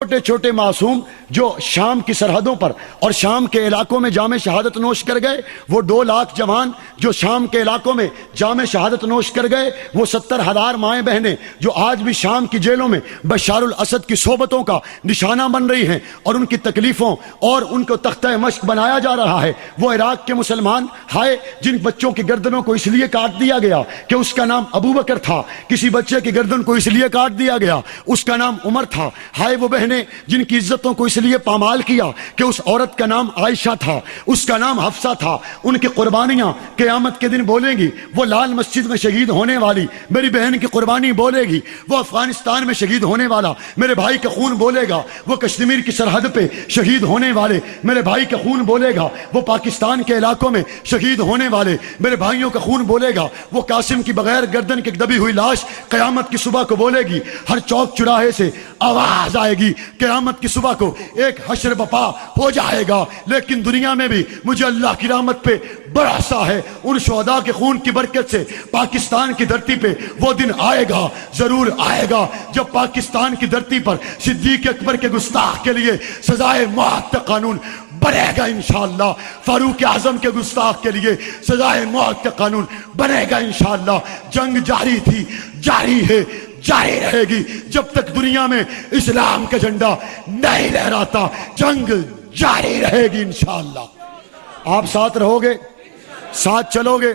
چھوٹے چھوٹے معصوم جو شام کی سرحدوں پر اور شام کے علاقوں میں جام شہادت نوش کر گئے، وہ 2 لاکھ جوان جو شام کے علاقوں میں جام شہادت نوش کر گئے، وہ 70,000 مائیں بہنیں جو آج بھی شام کی جیلوں میں بشار الاسد کی صحبتوں کا نشانہ بن رہی ہیں اور ان کی تکلیفوں اور ان کو تختہ مشق بنایا جا رہا ہے، وہ عراق کے مسلمان ہائے جن بچوں کی گردنوں کو اس لیے کاٹ دیا گیا کہ اس کا نام ابو بکر تھا، کسی بچے کی گردن کو اس لیے کاٹ دیا گیا اس کا نام عمر تھا، ہائے وہ بہنیں جن کی عزتوں کو اس لیے پامال کیا کہ اس عورت کا نام عائشہ تھا، اس کا نام حفصہ تھا، ان کی قربانیاں قیامت کے دن بولیں گی، وہ لال مسجد میں شہید ہونے والی میری بہن کی قربانی بولے گی، وہ افغانستان میں شہید ہونے والا میرے بھائی کا خون بولے گا، وہ کشمیر کی سرحد پہ شہید ہونے والے میرے بھائی کا خون بولے گا، وہ پاکستان کے علاقوں میں شہید ہونے والے میرے بھائیوں کا خون بولے گا، وہ قاسم کی بغیر گردن کی دبی ہوئی لاش قیامت کی صبح کو بولے گی، ہر چوک چراہے سے آواز آئے گی، قیامت کی صبح کو ایک حشر بپا ہو جائے گا، لیکن دنیا میں بھی مجھے اللہ کی رحمت پہ بھروسہ ہے، ان شہداء کے خون کی برکت سے پاکستان کی دھرتی پہ وہ دن آئے گا، ضرور آئے گا جب پاکستان کی دھرتی پر صدیق اکبر کے گستاخ کے لیے سزائے موت کا قانون بنے گا انشاءاللہ، فاروق اعظم کے گستاخ کے لیے سزائے موت کا قانون بنے گا انشاءاللہ۔ جنگ جاری تھی، جاری ہے، جاری رہے گی جب تک دنیا میں اسلام کا جھنڈا نہیں لہراتا، جنگ جاری رہے گی انشاءاللہ۔ آپ ساتھ رہو گے، ساتھ چلو گے،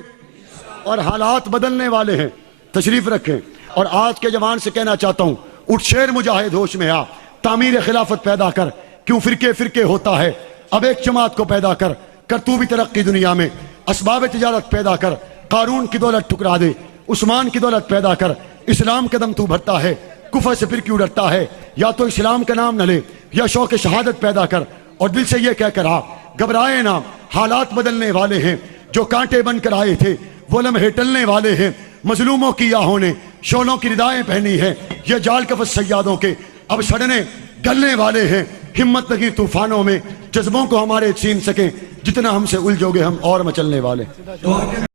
اور حالات بدلنے والے ہیں، تشریف رکھیں۔ اور آج کے جوان سے کہنا چاہتا ہوں، اٹھ شیر مجاہد ہوش میں آ، تعمیر خلافت پیدا کر، کیوں فرقے فرقے ہوتا ہے، اب ایک جماعت کو پیدا کر تو بھی ترقی دنیا میں، اسباب تجارت پیدا کر، قارون کی دولت ٹھکرا دے، عثمان کی دولت پیدا کر، اسلام کا دم تو بھرتا ہے، کفر سے پھر کیوں ڈرتا ہے، یا تو اسلام کا نام نہ لے یا شوق شہادت پیدا کر، اور دل سے یہ کہہ کر آ، گھبرائے نہ، حالات بدلنے والے ہیں، جو کانٹے بن کر آئے تھے وہ لمحے ٹلنے والے ہیں، مظلوموں کی آہوں نے شولوں کی ردائیں پہنی ہیں، یہ جال کفس سیادوں کے اب سڑنے گلنے والے ہیں، ہمت لگی طوفانوں میں جذبوں کو ہمارے چھین سکیں، جتنا ہم سے الجھو گے ہم اور مچلنے والے۔